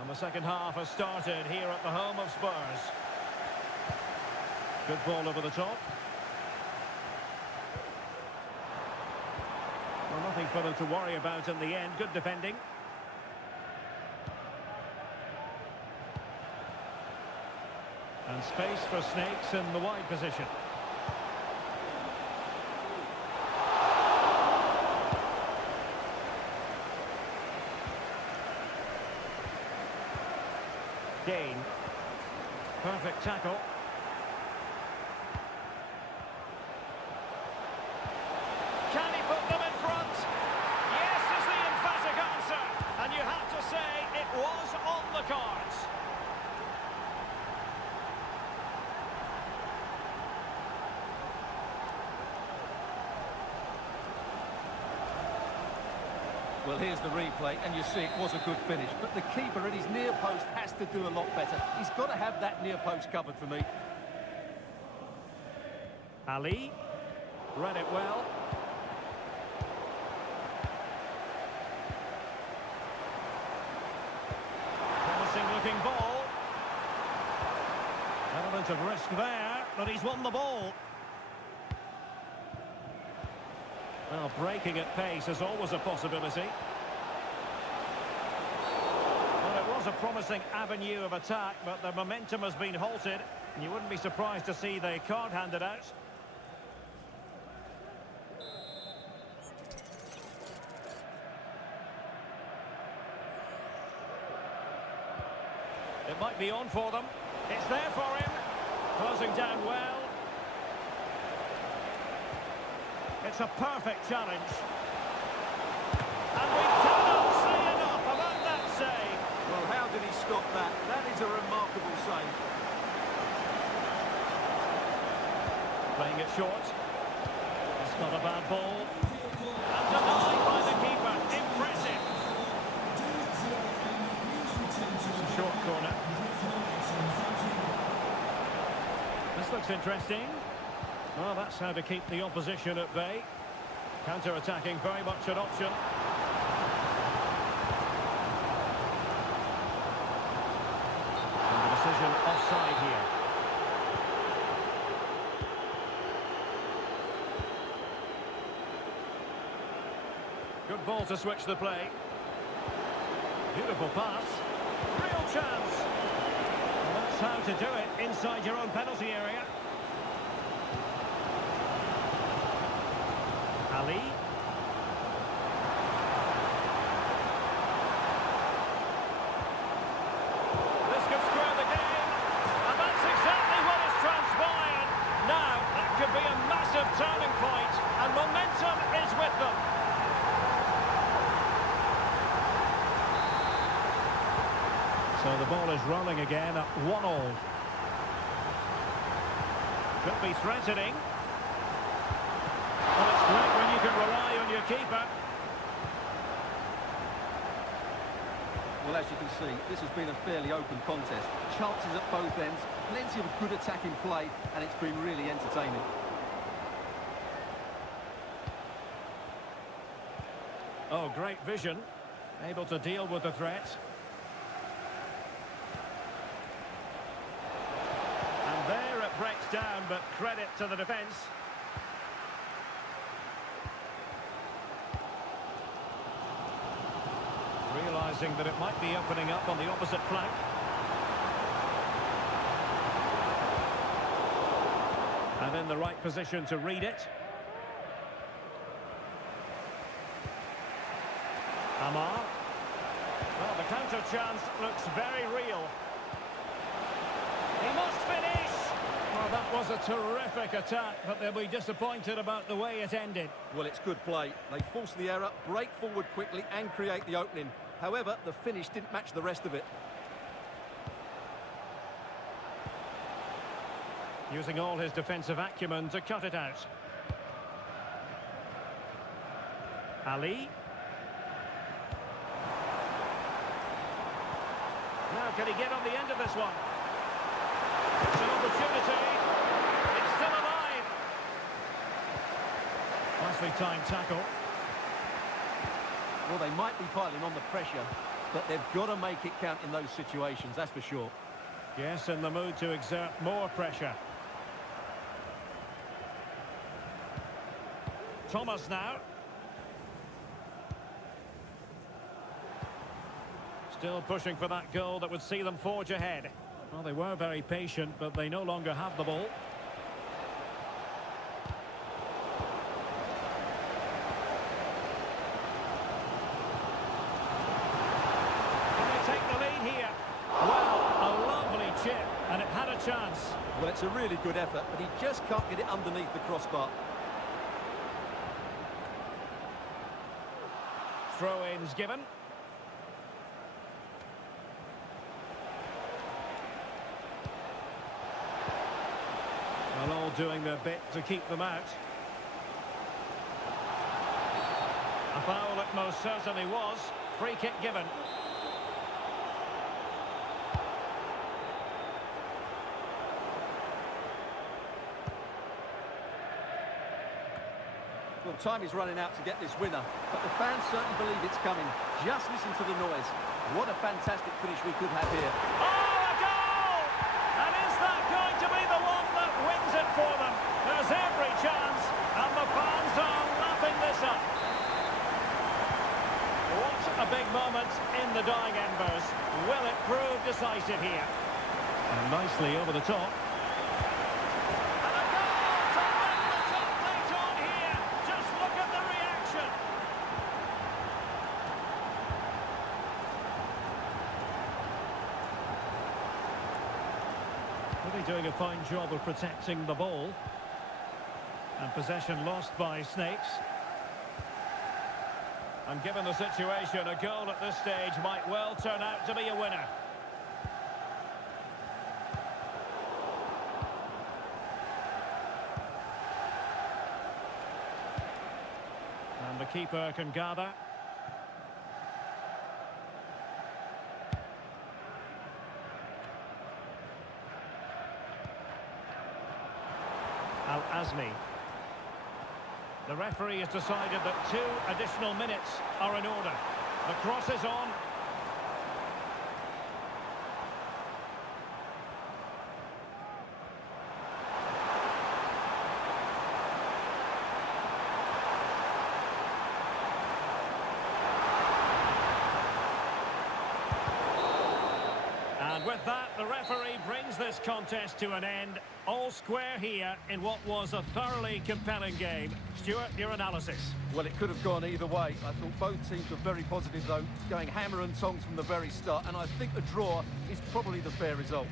And the second half has started here at the home of Spurs. Good ball over the top. Well, nothing for them to worry about in the end. Good defending. And space for Snakes in the wide position. Kane. Perfect tackle. Can he put them in front? Yes is the emphatic answer. And you have to say it was on the cards. Well, here's the replay, and you see it was a good finish. But the keeper at his near post has to do a lot better. He's got to have that near post covered for me. Ali. Read it well. Promising looking ball. Element of risk there, but he's won the ball. Well, breaking at pace is always a possibility. Well, it was a promising avenue of attack, but the momentum has been halted. And you wouldn't be surprised to see the card handed out. It might be on for them. It's there for him. Closing down well. It's a perfect challenge. And we cannot say enough about that save. Well, how did he stop that? That is a remarkable save. Playing it short. It's not a bad ball. And denied by the keeper. short corner. This looks interesting. Well, that's how to keep the opposition at bay. Counter-attacking, very much an option. And the decision offside here. Good ball to switch the play. Beautiful pass. Real chance. And that's how to do it inside your own penalty area. Ali. This could square the game. And that's exactly what has transpired. Now, that could be a massive turning point, and momentum is with them. So the ball is rolling again at 1-1. Could be threatening. Well, it's great when you can rely on your keeper. Well, as you can see, this has been a fairly open contest. Chances at both ends, plenty of good attacking play, and it's been really entertaining. Oh, great vision. Able to deal with the threat. And there it breaks down, but credit to the defence. Realising that it might be opening up on the opposite flank. And in the right position to read it. Amar. Well, the counter chance looks very real. He must finish! Well, that was a terrific attack, but they'll be disappointed about the way it ended. Well, it's good play. They force the error, break forward quickly and create the opening. However, the finish didn't match the rest of it. Using all his defensive acumen to cut it out. Ali. Now, can he get on the end of this one? It's an opportunity. It's still alive. Nicely timed tackle. Well, they might be piling on the pressure, but they've got to make it count in those situations, that's for sure. Yes, in the mood to exert more pressure. Thomas now. Still pushing for that goal that would see them forge ahead. Well, they were very patient, but they no longer have the ball. Can they take the lead here? Well, a lovely chip, and it had a chance. Well, it's a really good effort, but he just can't get it underneath the crossbar. Throw-ins given. Well, all doing their bit to keep them out. A foul it most certainly was. Free kick given. Well, time is running out to get this winner, but the fans certainly believe it's coming. Just listen to the noise. What a fantastic finish we could have here. Oh, a goal! And is that going to be the one that wins it for them? There's every chance, and the fans are lapping this up. What a big moment in the dying embers. Will it prove decisive here? And nicely over the top. And a goal to win the top late on here. Just look at the reaction. Really doing a fine job of protecting the ball. And possession lost by Snakes. And given the situation, a goal at this stage might well turn out to be a winner. And the keeper can gather. Azmi. The referee has decided that 2 additional minutes are in order. The cross is on. And with that, the referee brings this contest to an end. All square here in what was a thoroughly compelling game. Stuart, your analysis. Well, it could have gone either way. I thought both teams were very positive, though, going hammer and tongs from the very start. And I think a draw is probably the fair result.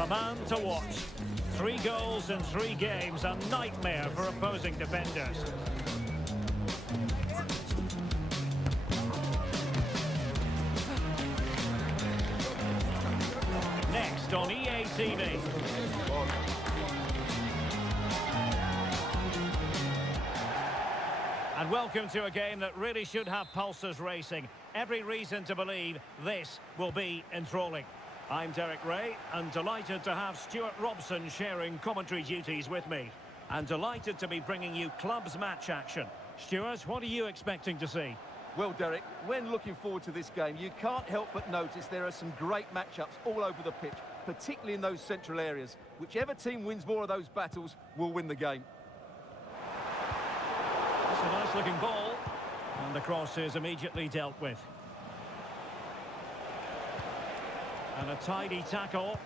The man to watch. 3 goals in 3 games, a nightmare for opposing defenders. Next on EA TV. And welcome to a game that really should have pulses racing. Every reason to believe this will be enthralling. I'm Derek Ray, and delighted to have Stuart Robson sharing commentary duties with me. And delighted to be bringing you clubs match action. Stuart, what are you expecting to see? Well, Derek, when looking forward to this game, you can't help but notice there are some great matchups all over the pitch, particularly in those central areas. Whichever team wins more of those battles will win the game. It's a nice-looking ball, and the cross is immediately dealt with. And a tidy tackle.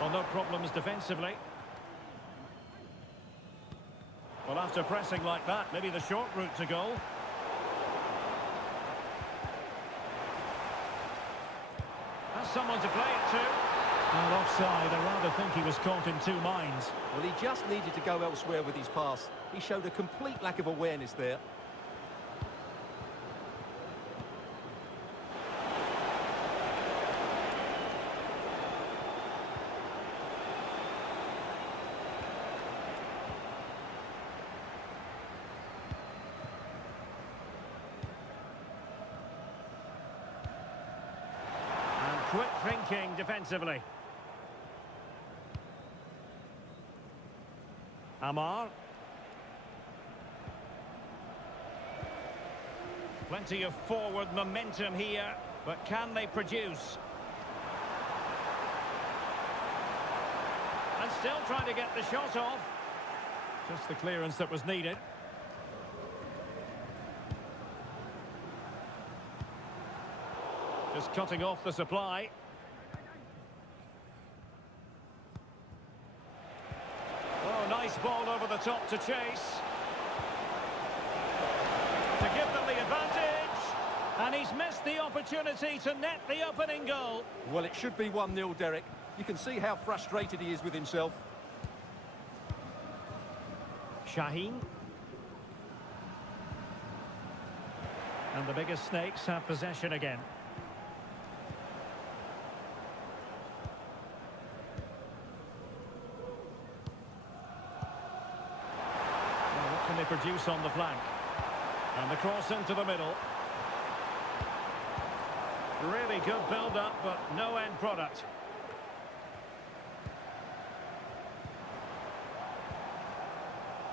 Well, no problems defensively. Well, after pressing like that, maybe the short route to goal. Has someone to play it to. And offside, I rather think he was caught in 2 minds. Well, he just needed to go elsewhere with his pass. He showed a complete lack of awareness there. And quick thinking defensively. Amar. Plenty of forward momentum here, but can they produce? And still trying to get the shot off. Just the clearance that was needed. Just cutting off the supply. Oh, nice ball over the top to chase. To give them the advantage. And he's missed the opportunity to net the opening goal. Well, it should be 1-0, Derek. You can see how frustrated he is with himself. Shaheen. And the biggest snakes have possession again. Well, what can they produce on the flank? And the cross into the middle. Really good build-up, but no end product.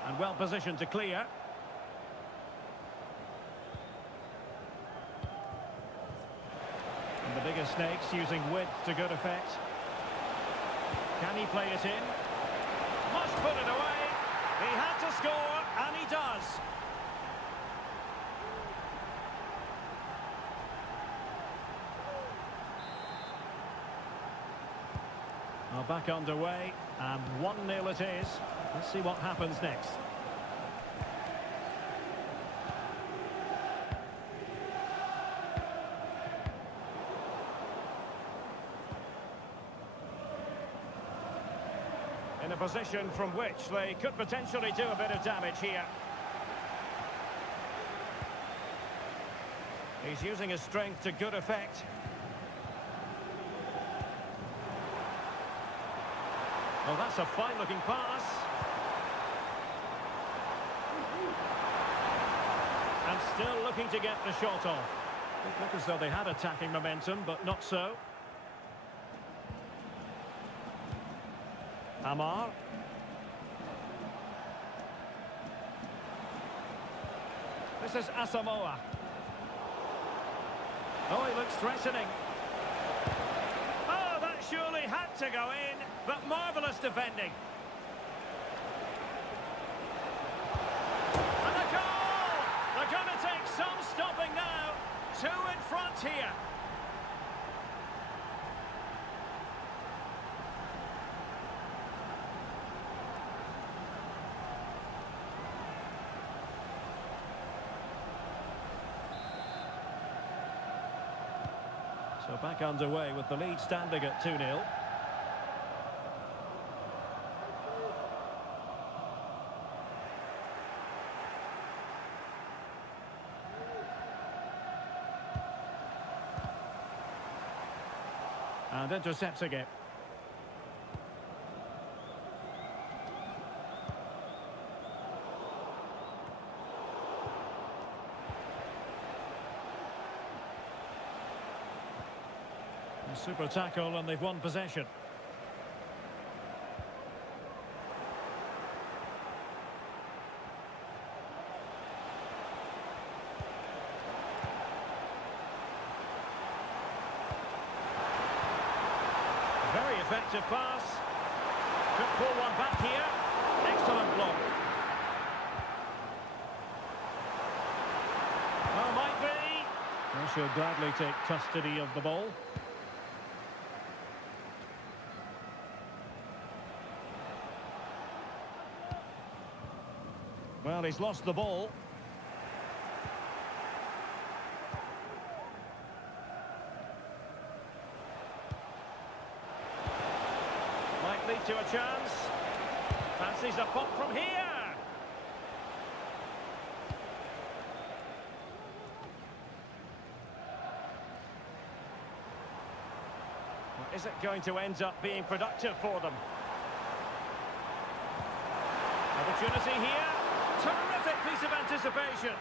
And well positioned to clear. And the bigger snakes using width to good effect. Can he play it in? Must put it away. He had to score, and he does. Well, back underway, and 1-0 it is. Let's see what happens next. In a position from which they could potentially do a bit of damage here. He's using his strength to good effect. Well, that's a fine-looking pass. And still looking to get the shot off. It looked as though they had attacking momentum, but not so. Amar. This is Asamoah. Oh, he looks threatening. Oh, that surely had to go in, but marvellous defending. And a goal! They're going to take some stopping now. 2 in front here. So back underway with the lead standing at 2-0. And intercepts again. A super tackle, and they've won possession. Very effective pass. Could pull one back here. Excellent block. Well, might be. They should gladly take custody of the ball. Well, he's lost the ball. Might lead to a chance. Fancies a pop from here. Well, is it going to end up being productive for them? Opportunity here. Terrific piece of anticipation.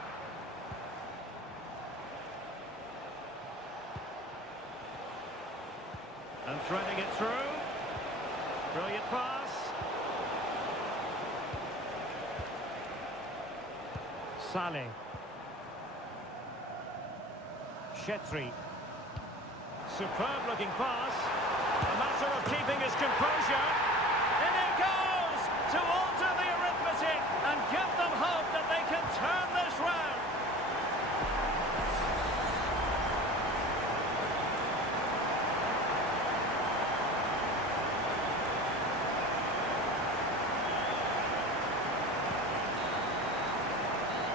And threading it through. Brilliant pass. Saleh. Chetri. Superb looking pass. A matter of keeping his composure. In it goes to alter the arithmetic and give them hope that they can turn this round.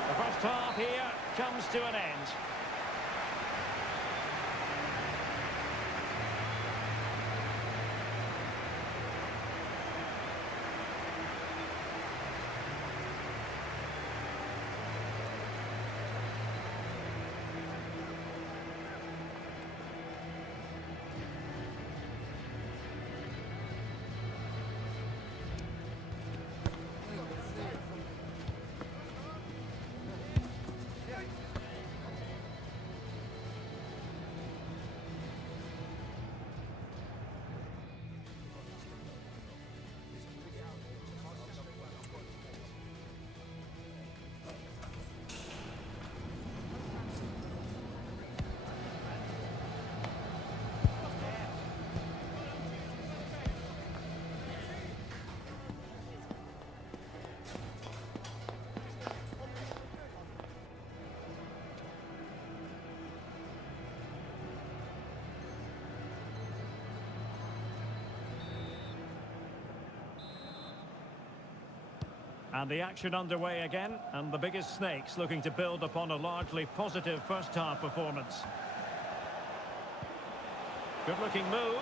The first half here comes to an end. And the action underway again, and the biggest snakes looking to build upon a largely positive first-half performance. Good-looking move.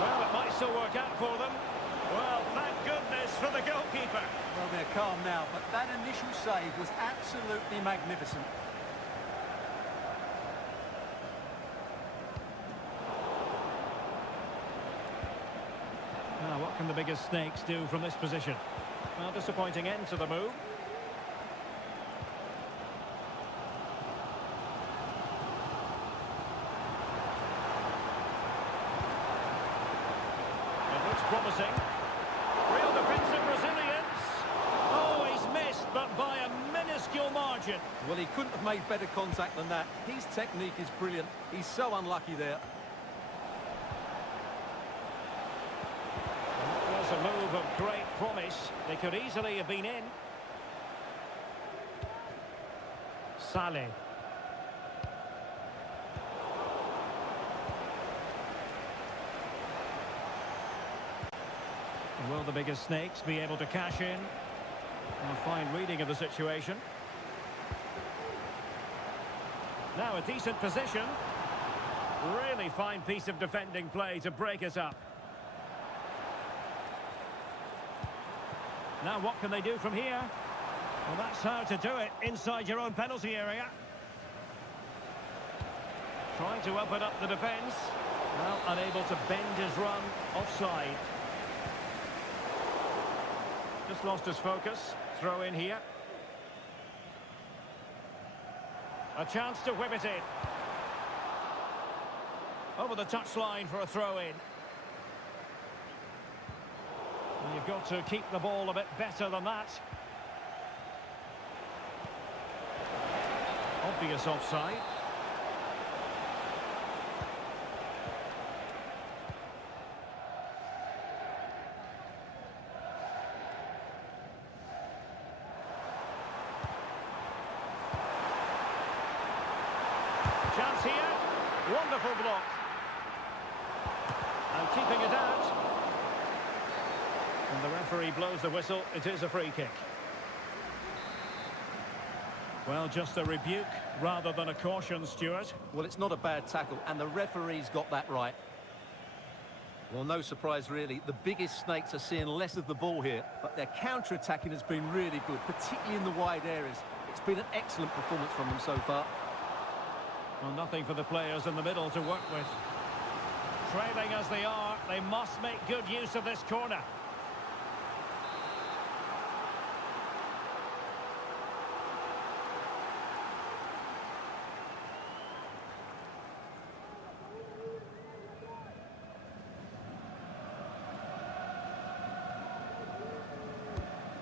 Well, it might still work out for them. Well, thank goodness for the goalkeeper. Well, they're calm now, but that initial save was absolutely magnificent. Now, what can the biggest snakes do from this position? Well, disappointing end to the move. It looks promising. Real defensive resilience. Oh, he's missed, but by a minuscule margin. Well, he couldn't have made better contact than that. His technique is brilliant. He's so unlucky there. A move of great promise. They could easily have been in. Saleh. Will the biggest snakes be able to cash in? A fine reading of the situation. Now a decent position. Really fine piece of defending play to break us up. Now what can they do from here? Well, that's how to do it inside your own penalty area. Trying to open up the defence. Well, unable to bend his run offside. Just lost his focus. Throw in here. A chance to whip it in. Over the touchline for a throw-in. You've got to keep the ball a bit better than that. Obvious offside. Chance here. Wonderful block. And keeping it out. And the referee blows the whistle. It is a free kick. Well, just a rebuke rather than a caution, Stuart. Well, it's not a bad tackle, and the referee's got that right. Well, no surprise, really. The biggest snakes are seeing less of the ball here, but their counter-attacking has been really good, particularly in the wide areas. It's been an excellent performance from them so far. Well, nothing for the players in the middle to work with. Trailing as they are, they must make good use of this corner.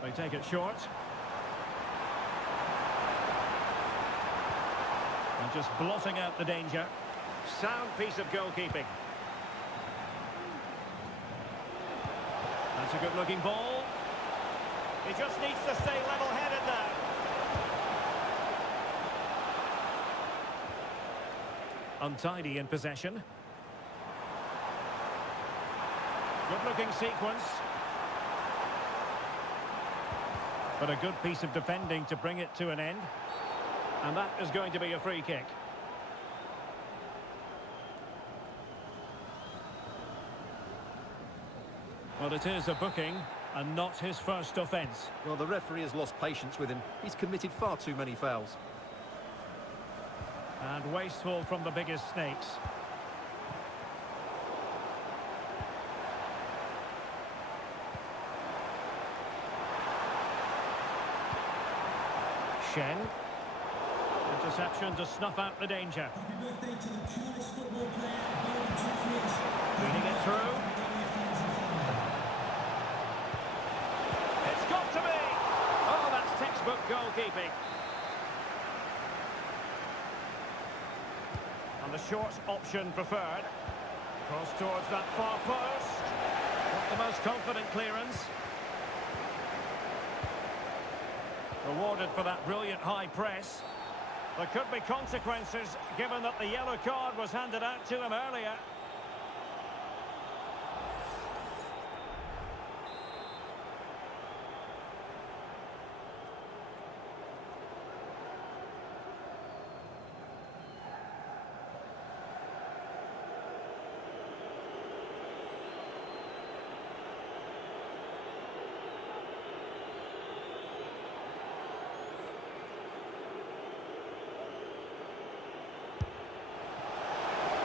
They take it short. And just blotting out the danger. Sound piece of goalkeeping. That's a good-looking ball. He just needs to stay level-headed now. Untidy in possession. Good-looking sequence. But a good piece of defending to bring it to an end. And that is going to be a free kick. Well, it is a booking and not his first offence. Well, the referee has lost patience with him. He's committed far too many fouls. And wasteful from the biggest snakes. Shen. Interception to snuff out the danger. Feeding it through. It's got to be! Oh, that's textbook goalkeeping. And the short option preferred. Cross towards that far post. Not the most confident clearance. Rewarded for that brilliant high press. There could be consequences given that the yellow card was handed out to him earlier.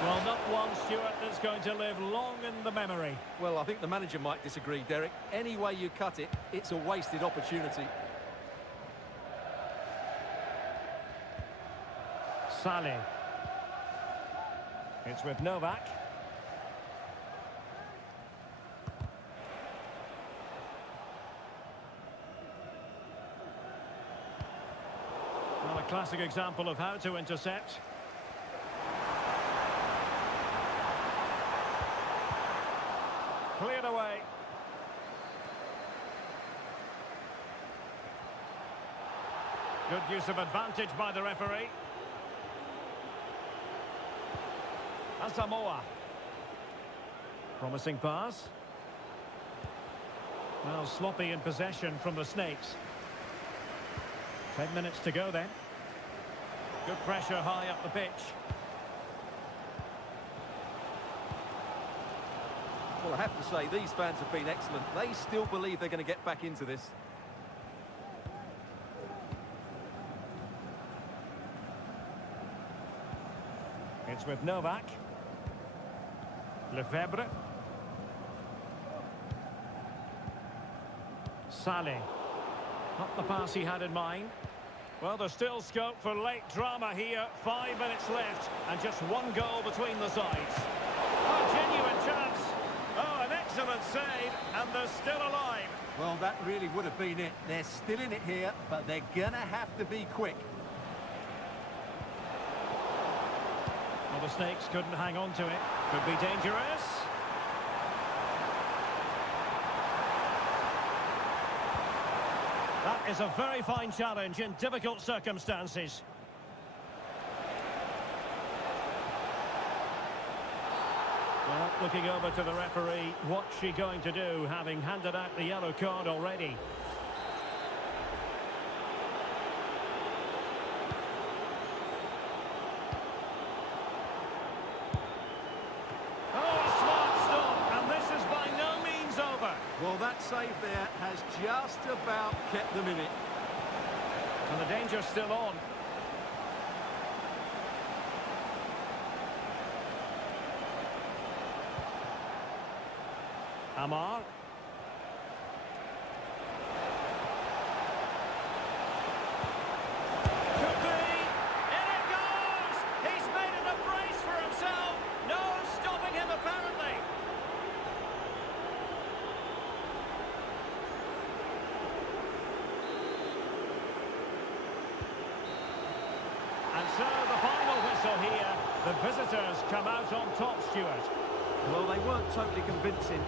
Well, not one, Stuart, that's going to live long in the memory. Well, I think the manager might disagree, Derek. Any way you cut it, it's a wasted opportunity. Saleh. It's with Novak. Well, a classic example of how to intercept. Cleared away. Good use of advantage by the referee. Asamoah. Promising pass. Well, sloppy in possession from the Snakes. 10 minutes to go then. Good pressure high up the pitch. Well, I have to say, these fans have been excellent. They still believe they're going to get back into this. It's with Novak. Lefebvre. Saleh. Not the pass he had in mind. Well, there's still scope for late drama here. 5 minutes left, and just one goal between the sides. A genuine chance. Oh, an excellent save, and they're still alive. Well, that really would have been it. They're still in it here, but they're going to have to be quick. Well, the Snakes couldn't hang on to it. Could be dangerous. That is a very fine challenge in difficult circumstances. Well, looking over to the referee, what's she going to do, having handed out the yellow card already? Oh, a smart stop, and this is by no means over. Well, that save there has just about kept them in it. And the danger's still on. Amar. Could be. In it goes! He's made it a brace for himself. No stopping him, apparently. And so the final whistle here. The visitors come out on top, Stuart. Well, they weren't totally convincing.